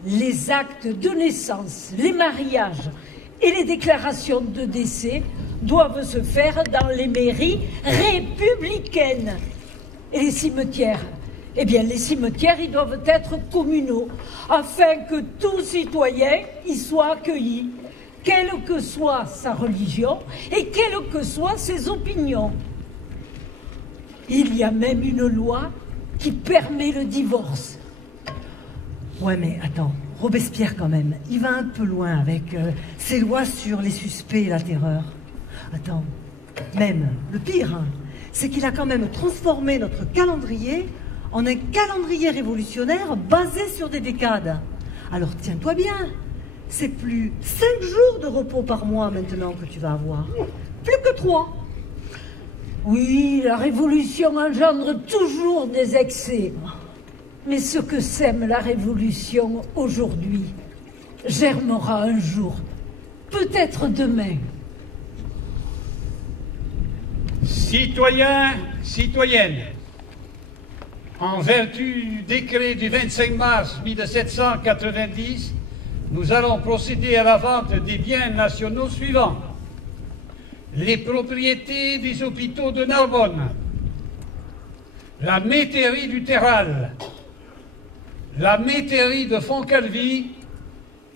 les actes de naissance, les mariages et les déclarations de décès doivent se faire dans les mairies républicaines. Et les cimetières? Eh bien, les cimetières, ils doivent être communaux, afin que tout citoyen y soit accueilli, quelle que soit sa religion et quelles que soient ses opinions. Il y a même une loi qui permet le divorce. Ouais, mais attends, Robespierre quand même, il va un peu loin avec ses lois sur les suspects et la terreur. Attends, même le pire, hein, c'est qu'il a quand même transformé notre calendrier en un calendrier révolutionnaire basé sur des décades. Alors tiens-toi bien, c'est plus 5 jours de repos par mois maintenant que tu vas avoir, plus que 3. Oui, la révolution engendre toujours des excès. Mais ce que sème la révolution aujourd'hui germera un jour, peut-être demain. Citoyens, citoyennes, en vertu du décret du 25 mars 1790, nous allons procéder à la vente des biens nationaux suivants. Les propriétés des hôpitaux de Narbonne, la métairie du Terral, la métairie de Fontcalvi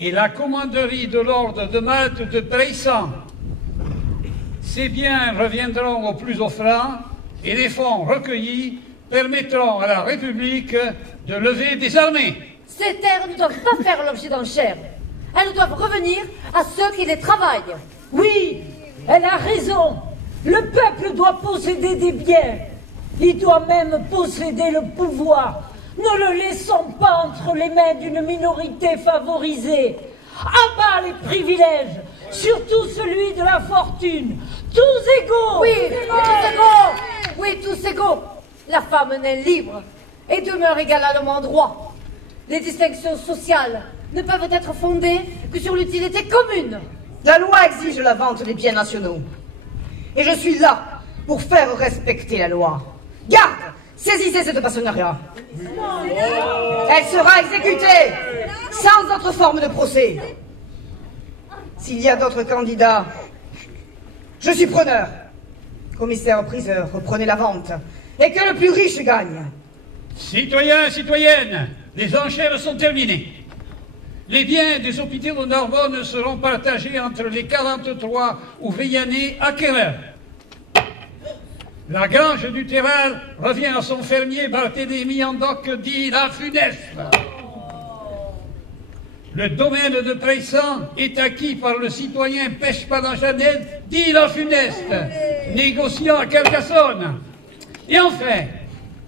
et la commanderie de l'ordre de Malte de Bressan. Ces biens reviendront aux plus offrants et les fonds recueillis permettront à la République de lever des armées. Ces terres ne doivent pas faire l'objet d'enchères. Elles doivent revenir à ceux qui les travaillent. Oui, elle a raison. Le peuple doit posséder des biens. Il doit même posséder le pouvoir. Ne le laissons pas entre les mains d'une minorité favorisée. À bas les privilèges, surtout celui de la fortune. Tous égaux. Oui, tous égaux. Oui, tous égaux. La femme naît libre et demeure également droit. Les distinctions sociales ne peuvent être fondées que sur l'utilité commune. La loi exige la vente des biens nationaux. Et je suis là pour faire respecter la loi. Garde, saisissez cette maçonnerie. Elle sera exécutée sans autre forme de procès. S'il y a d'autres candidats, je suis preneur. Commissaire-priseur, reprenez la vente. Et que le plus riche gagne. Citoyens, citoyennes, les enchères sont terminées. Les biens des hôpitaux de Narbonne seront partagés entre les 43 ou Veillanais acquéreurs. La grange du Terral revient à son fermier Barthélemy Andoc, dit la Funeste. Le domaine de Preyssan est acquis par le citoyen Pêche-Palajanel, dit la Funeste, négociant à Carcassonne. Et enfin,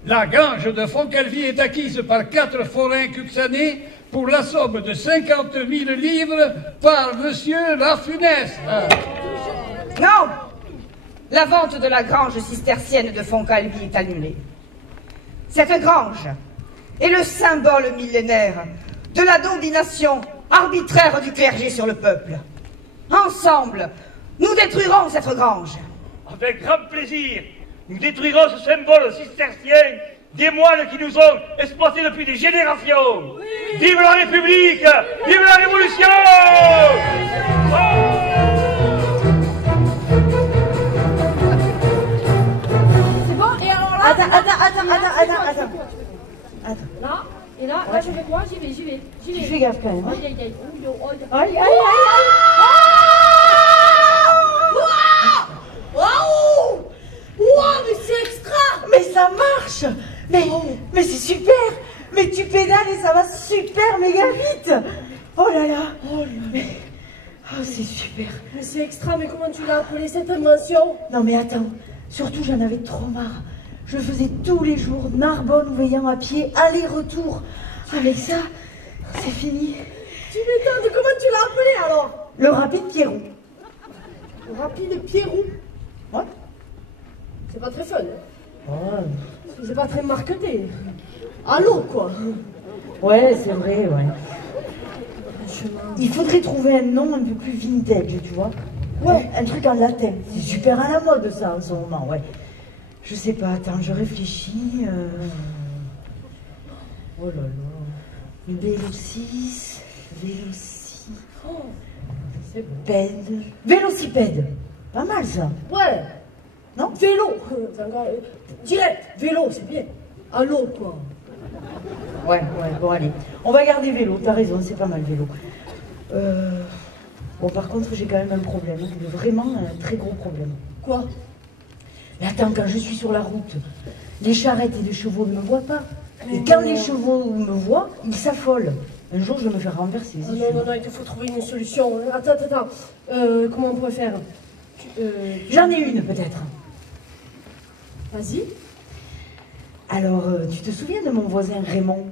la grange de Foncalvi est acquise par 4 forains cuxanais pour la somme de 50 000 livres par monsieur la Funeste. Non! La vente de la grange cistercienne de Foncalvi est annulée. Cette grange est le symbole millénaire de la domination arbitraire du clergé sur le peuple. Ensemble, nous détruirons cette grange. Avec grand plaisir, nous détruirons ce symbole cistercien des moines qui nous ont exploités depuis des générations. Oui. Vive la République! Vive la Révolution! C'est bon? Et alors là... Attends. Là, et là, là, je fais quoi? J'y vais. Tu fais gaffe quand même. Hein. Aïe. Waouh! Wow, mais c'est extra! Mais ça marche! Mais c'est super! Mais tu pédales et ça va super méga vite! Oh là là! Mais... Oh, c'est super! Mais c'est extra, mais comment tu l'as appelé cette invention? Non mais attends, surtout j'en avais trop marre. Je faisais tous les jours Narbonne-Veillant à pied, aller-retour. Avec ça, c'est fini. Tu m'étonnes, comment tu l'as appelé alors? Le rapide Pierrot. Le rapide Pierrot? Ouais. C'est pas très fun. Ouais. C'est pas très marketé. Allô, quoi. Ouais, c'est vrai, ouais. Il faudrait trouver un nom un peu plus vintage, tu vois. Ouais, un truc en latin. C'est super à la mode, ça, en ce moment, ouais. Je sais pas, attends, je réfléchis. Oh là là. Vélocis. Oh, c'est bête. Vélocipède. Pas mal, ça. Ouais. Non? Vélo. Direct. Vélo, c'est bien. Allô, quoi. Ouais, bon, allez. On va garder vélo, t'as raison, c'est pas mal, vélo. Bon, par contre, j'ai quand même un problème. Vraiment un très gros problème. Quoi? Mais attends, quand je suis sur la route, les charrettes et les chevaux ne me voient pas. Et quand les chevaux me voient, ils s'affolent. Un jour, je vais me faire renverser. Oh, non, il te faut trouver une solution. Attends. Comment on pourrait faire? J'en ai une, peut-être. Vas-y. Alors, tu te souviens de mon voisin Raymond?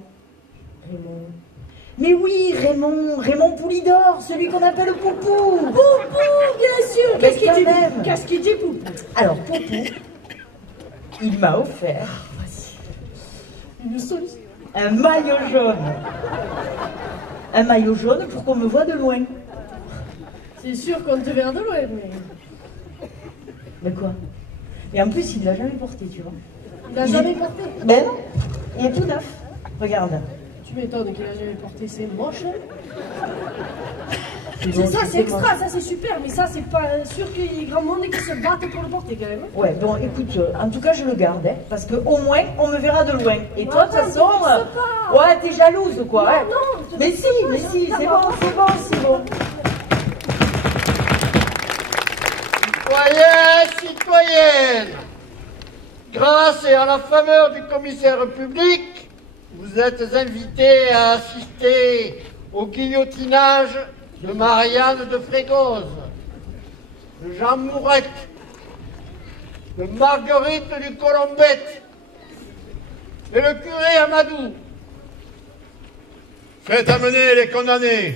Mais oui, Raymond Poulidor, celui qu'on appelle Poupou. Poupou, bien sûr. Qu'est-ce qu'il dit, Poupou? Alors, Poupou, il m'a offert une solution. Un maillot jaune. Un maillot jaune pour qu'on me voie de loin. C'est sûr qu'on te verra de loin, mais... Mais quoi? Et en plus, il l'a jamais porté, tu vois. Il l'a jamais porté? Ben non, il est tout neuf. Regarde. Tu m'étonnes qu'il l'a jamais porté, c'est moche. Bon, ça, c'est extra, ça c'est super, mais ça, c'est pas sûr qu'il y ait grand monde qui se battent pour le porter quand même. Ouais, bon, écoute, en tout cas, je le garde, hein, parce qu'au moins, on me verra de loin. Et toi, de toute façon, ouais, t'es jalouse, quoi. Hein. Non, mais si, c'est bon. Citoyennes, grâce et à la faveur du commissaire public, vous êtes invités à assister au guillotinage de Marianne de Frégoz, de Jean Mourette, de Marguerite du Colombette et le curé Amadou. Faites amener les condamnés.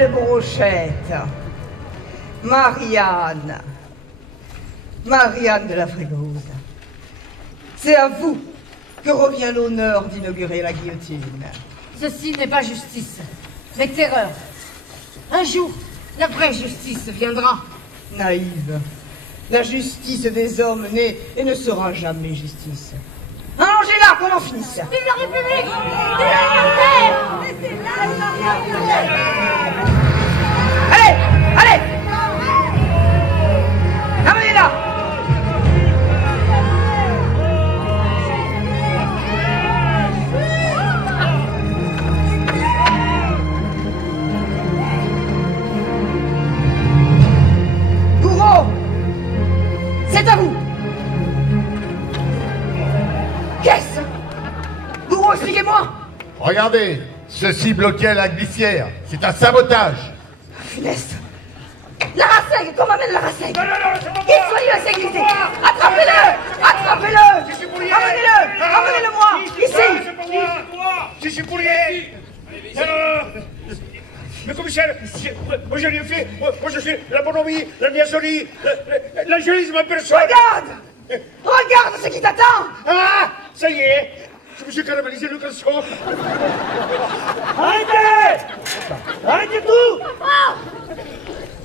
belle brochette. Marianne. Marianne de la Frégose. C'est à vous que revient l'honneur d'inaugurer la guillotine. Ceci n'est pas justice, mais terreur. Un jour, la vraie justice viendra. Naïve. La justice des hommes n'est et ne sera jamais justice. Allongez-la, qu'on en finisse. Vive la République! Vive la liberté! Allez! Allez! Amenez-la! Bourreau! C'est à vous! Qu'est-ce? Bourreau, expliquez-moi! Regardez, ceci bloquait la glissière. C'est un sabotage. Funeste! La Raseg! Qu'on m'amène la Raseg! Qu'il soit lui à s'égliser! Attrapez-le! Attrapez-le! Amenez-le! Amenez-le-moi! Ici! Je suis pour rien. Non. Mais commissaire, moi j'ai rien fait. Moi je suis la bonhomie, la niaiserie, l'angélisme en personne. Regarde! Regarde ce qui t'attend! Ah! Ça y est! Je me suis caramélisé le caleçon. Arrêtez! Arrêtez tout!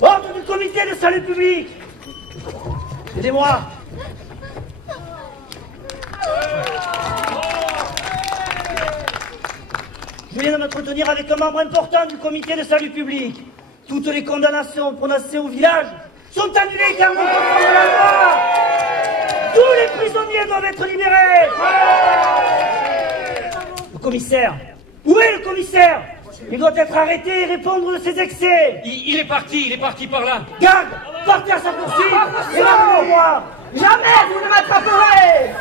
Ordre du comité de salut public! Aidez-moi! Je viens de m'entretenir avec un membre important du comité de salut public. Toutes les condamnations prononcées au village sont annulées car nous conformes la loi. Tous les prisonniers doivent être libérés. Le commissaire. Où est le commissaire? Il doit être arrêté et répondre de ses excès. Il est parti par là. Garde, partez à sa poursuite et ramenez-moi. Jamais vous ne m'attraperez!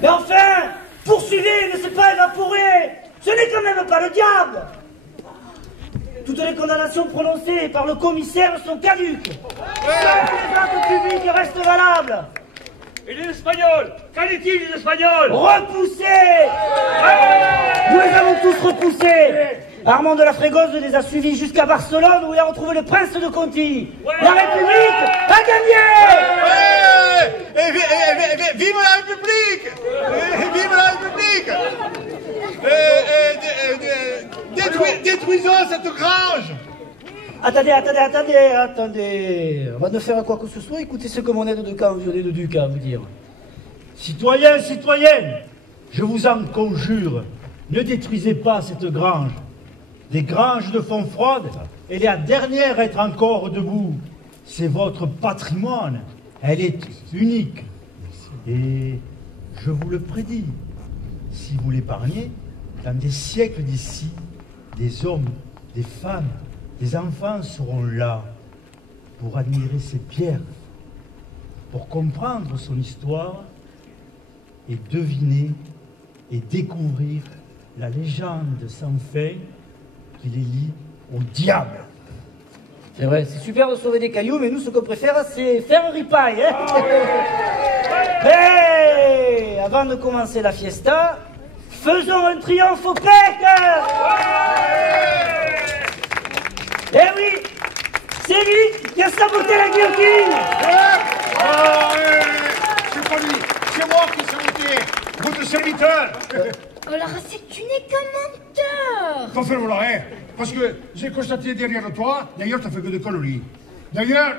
Mais enfin, poursuivez, ne s'est pas évaporé. Ce n'est quand même pas le diable. Toutes les condamnations prononcées par le commissaire sont caduques. Seules les actes publics restent valables. Et les Espagnols? Qu'en est-il des Espagnols? Repoussés! Nous les avons tous repoussés. Armand de la Frégose les a suivis jusqu'à Barcelone où il a retrouvé le prince de Conti. La République a gagné! Vive la République! Vive la République! Détruisons cette grange! Attendez. On va ne faire quoi que ce soit. Écoutez ce que mon aide de camp violet de Duc a à vous dire. Citoyens, citoyennes, je vous en conjure, ne détruisez pas cette grange. Les granges de Fontfroide, elle est la dernière à être encore debout. C'est votre patrimoine. Elle est unique. Et je vous le prédis, si vous l'épargnez, dans des siècles d'ici, des hommes, des femmes, des enfants seront là pour admirer ces pierres, pour comprendre son histoire et deviner et découvrir la légende sans fin qui les lie au diable. C'est vrai, c'est super de sauver des cailloux, mais nous, ce qu'on préfère, c'est faire un ripaille. Hein. Hey, avant de commencer la fiesta, faisons un triomphe au PEC. Eh oui, c'est lui qui a saboté la guillotine. C'est pas lui, c'est moi qui ai saboté. Votre serviteur. Oh la Raseg, tu n'es qu'un menteur. Confirme-le, hein, parce que j'ai constaté derrière toi, d'ailleurs, t'as fait que des conneries. D'ailleurs,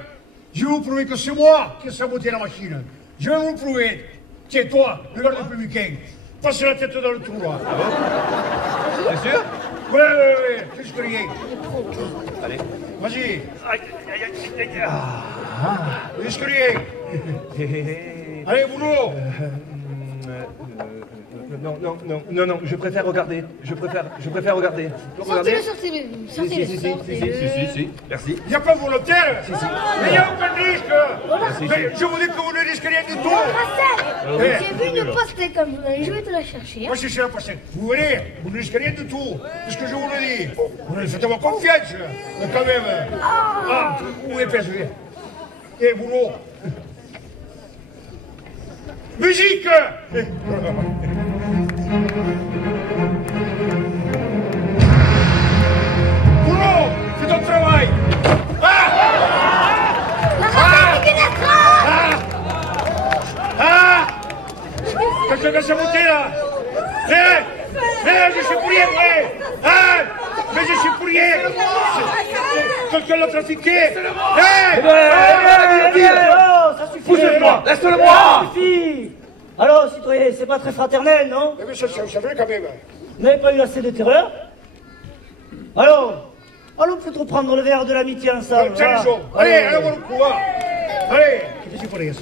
je vais vous prouver que c'est moi qui ai saboté la machine. Je vais vous le prouver. Tiens, toi, le garde républicain, passe la tête dans le trou, là. T'es sûr? Ouais, tu risques rien. Allez. Vas-y. Tu risques rien. Allez, boulot. Non, je préfère regarder. Je préfère regarder. Sortez-le, sortez-le. Si, merci. Il n'y a pas volontaire. Si. Mais il n'y a aucun risque. Mais je vous dis que vous ne risquez rien du tout. J'ai vu une pastèque comme vous allez, je vais te la chercher. Moi, chercher la pastèque. Vous verrez, vous ne risquez rien du tout. C'est ce que je vous le dis. Faites-moi confiance. Mais quand même. Où est perdu? Eh, boulot. Musique. Boulot, c'est ton travail. Quelqu'un va se monter là. Je suis pour rien, vrai. Mais je suis pour rien. Quelqu'un l'a trafiqué. Poussez-moi, laisse-le-moi. Ça suffit. Alors, citoyen, c'est pas très fraternel, non? Mais ça fait quand même. Vous n'avez pas eu assez de terreur? Alors, peut-être prendre le verre de l'amitié ensemble. Tiens, les gens. Allez, allez, on va le pouvoir. Allez. Je suis pour les gars.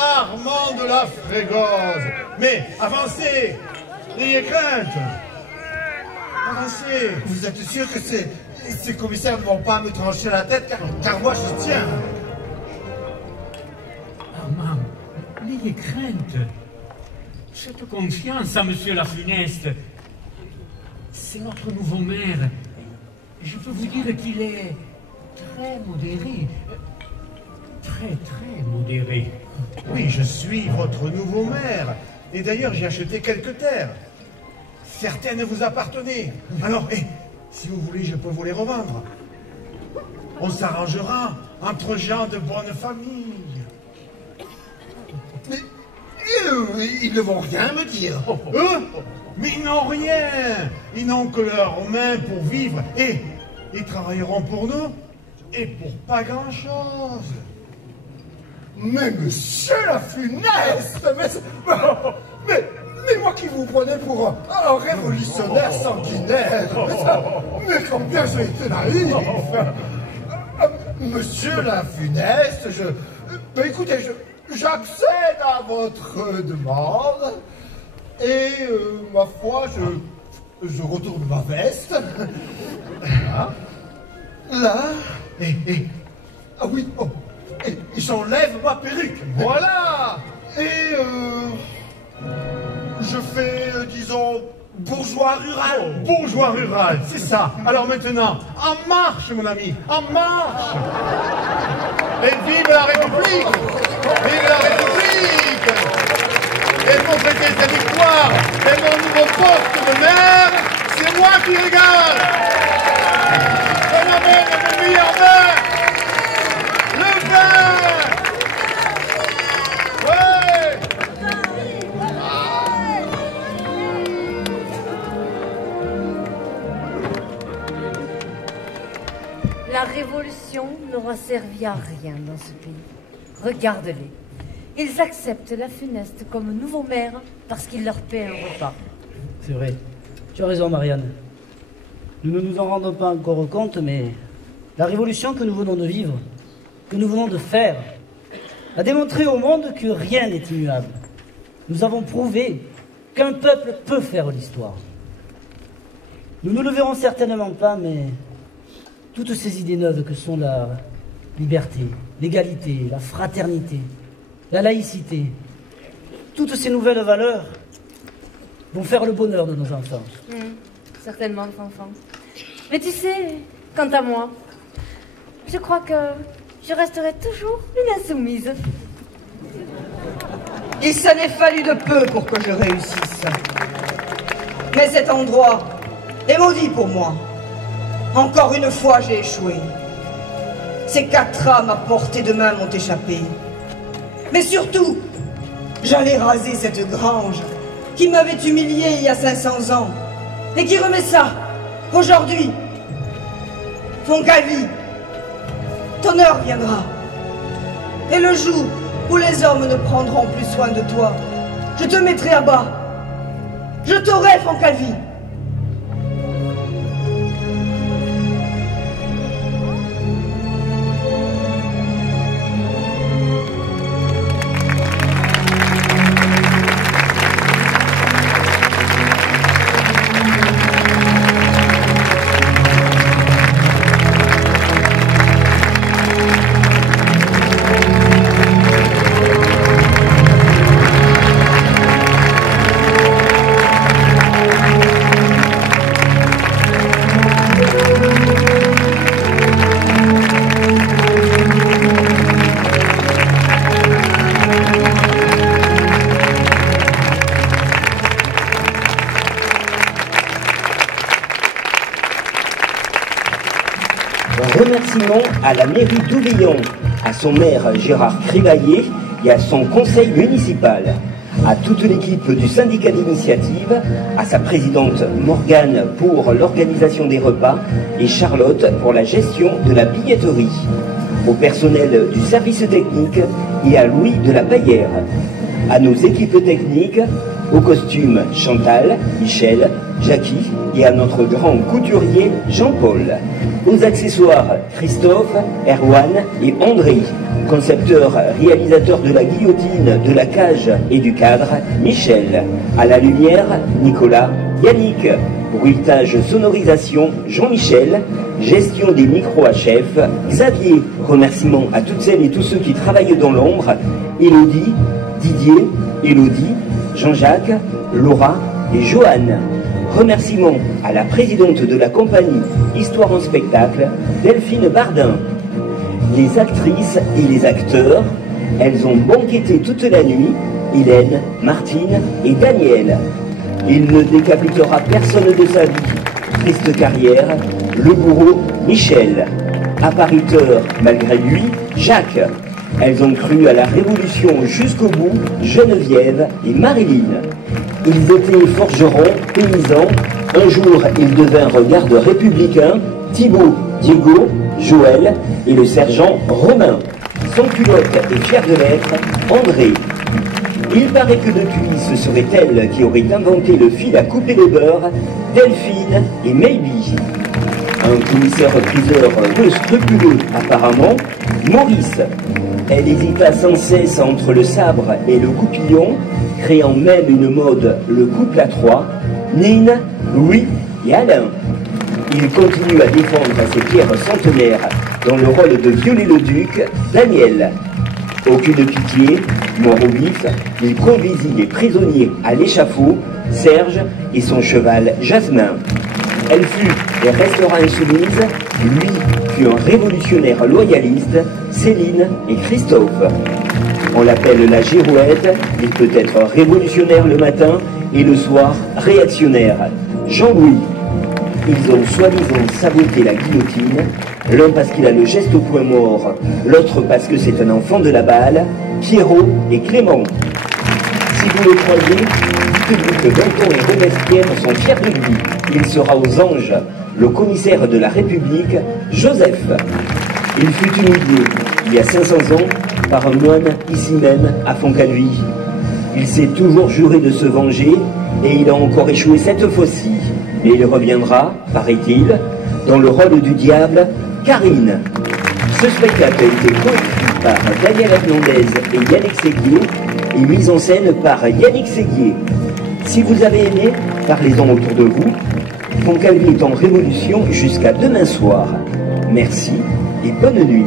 Armand de la Frégosse. Mais avancez, n'ayez crainte. Avancez. Vous êtes sûr que ces commissaires ne vont pas me trancher la tête, car moi je tiens. Armand, n'ayez crainte. Faites confiance à monsieur la Funeste. C'est notre nouveau maire. Je peux vous dire qu'il est très modéré. Très modéré. Oui, je suis votre nouveau maire. Et d'ailleurs, j'ai acheté quelques terres. Certaines vous appartenaient. Alors, si vous voulez, je peux vous les revendre. On s'arrangera entre gens de bonne famille. Mais ils ne vont rien me dire. Eux? Mais ils n'ont rien. Ils n'ont que leurs mains pour vivre. Et ils travailleront pour nous. Et pour pas grand-chose. Mais monsieur la Funeste, mais moi qui vous prenais pour un révolutionnaire sanguinaire, mais combien j'ai été naïf. Monsieur la Funeste, écoutez, j'accède à votre demande et ma foi, je retourne ma veste. Là, ah oui, et j'enlève ma perruque. Voilà. Et je fais, disons, bourgeois rural. Bourgeois rural, c'est ça. Alors maintenant, en marche, mon ami, en marche. Et vive la République. Vive la République. Et pour fêter cette victoire et mon nouveau poste de maire, c'est moi qui régale. Je m'amène mes meilleurs vins. Le vin. Ouais. La révolution n'aura servi à rien dans ce pays. Regarde-les. Ils acceptent la Funeste comme nouveau maire parce qu'il leur paie un repas. C'est vrai. Tu as raison, Marianne. Nous ne nous en rendons pas encore compte, mais la révolution que nous venons de vivre, que nous venons de faire, a démontré au monde que rien n'est immuable. Nous avons prouvé qu'un peuple peut faire l'histoire. Nous ne le verrons certainement pas, mais toutes ces idées neuves que sont la liberté, l'égalité, la fraternité, la laïcité, toutes ces nouvelles valeurs vont faire le bonheur de nos enfants. Certainement, enfant. Mais tu sais, quant à moi, je crois que je resterai toujours une insoumise. Il s'en est fallu de peu pour que je réussisse. Mais cet endroit est maudit pour moi. Encore une fois, j'ai échoué. Ces 4 âmes à portée de main m'ont échappé. Mais surtout, j'allais raser cette grange qui m'avait humilié il y a 500 ans et qui remet ça aujourd'hui. Foncalvi, ton heure viendra. Et le jour où les hommes ne prendront plus soin de toi, je te mettrai à bas. Je t'aurai, Foncalvi. Remerciements à la mairie d'Ouvillon, à son maire Gérard Crivaillé et à son conseil municipal, à toute l'équipe du syndicat d'initiative, à sa présidente Morgane pour l'organisation des repas et Charlotte pour la gestion de la billetterie, au personnel du service technique et à Louis de la Paillère, à nos équipes techniques, au costume Chantal, Michel, Jackie et à notre grand couturier Jean-Paul. Aux accessoires Christophe, Erwan et André. Concepteur, réalisateur de la guillotine, de la cage et du cadre, Michel. À la lumière, Nicolas, Yannick. Bruitage, sonorisation, Jean-Michel. Gestion des micros à chef, Xavier. Remerciements à toutes celles et tous ceux qui travaillent dans l'ombre, Élodie, Didier, Élodie, Jean-Jacques, Laura et Joanne. Remerciements à la présidente de la compagnie Histoire en spectacle, Delphine Bardin. Les actrices et les acteurs, elles ont banqueté toute la nuit, Hélène, Martine et Daniel. Il ne décapitera personne de sa vie. Triste carrière, le bourreau Michel. Appariteur malgré lui, Jacques. Elles ont cru à la révolution jusqu'au bout, Geneviève et Marilyn. Ils étaient forgerons, paysans. Un jour, ils devinrent gardes républicains, Thibaut, Diego, Joël et le sergent Romain. Sans culotte et fier de l'être, André. Il paraît que depuis, ce serait elle qui aurait inventé le fil à couper le beurre, Delphine et Maybe. Un commissaire-priseur peu scrupuleux apparemment, Maurice. Elle hésita sans cesse entre le sabre et le goupillon, créant même une mode, le couple à trois, Nine, Louis et Alain. Il continue à défendre ses pierres centenaires dans le rôle de Viollet-le-Duc, Daniel. Aucune pitié, mort au vif, il conduisit les prisonniers à l'échafaud, Serge et son cheval Jasmin. Elle fut et restera insoumise, lui fut un révolutionnaire loyaliste, Céline et Christophe. On l'appelle la girouette, il peut être révolutionnaire le matin et le soir réactionnaire. Jean-Louis. Ils ont soi-disant saboté la guillotine, l'un parce qu'il a le geste au point mort, l'autre parce que c'est un enfant de la balle, Pierrot et Clément. Si vous le croyez, dites-vous que Danton et Robespierre sont fiers de lui. Il sera aux anges, le commissaire de la République, Joseph. Il fut humilié, il y a 500 ans, par un moine ici même, à Foncalvi. Il s'est toujours juré de se venger, et il a encore échoué cette fois-ci. Mais il reviendra, paraît-il, dans le rôle du diable, Karine. Ce spectacle a été coécrit par Daniel Hernandez et Yannick Séguier, et mis en scène par Yannick Séguier. Si vous avez aimé, parlez-en autour de vous. Foncalvi est en révolution jusqu'à demain soir. Merci et bonne nuit.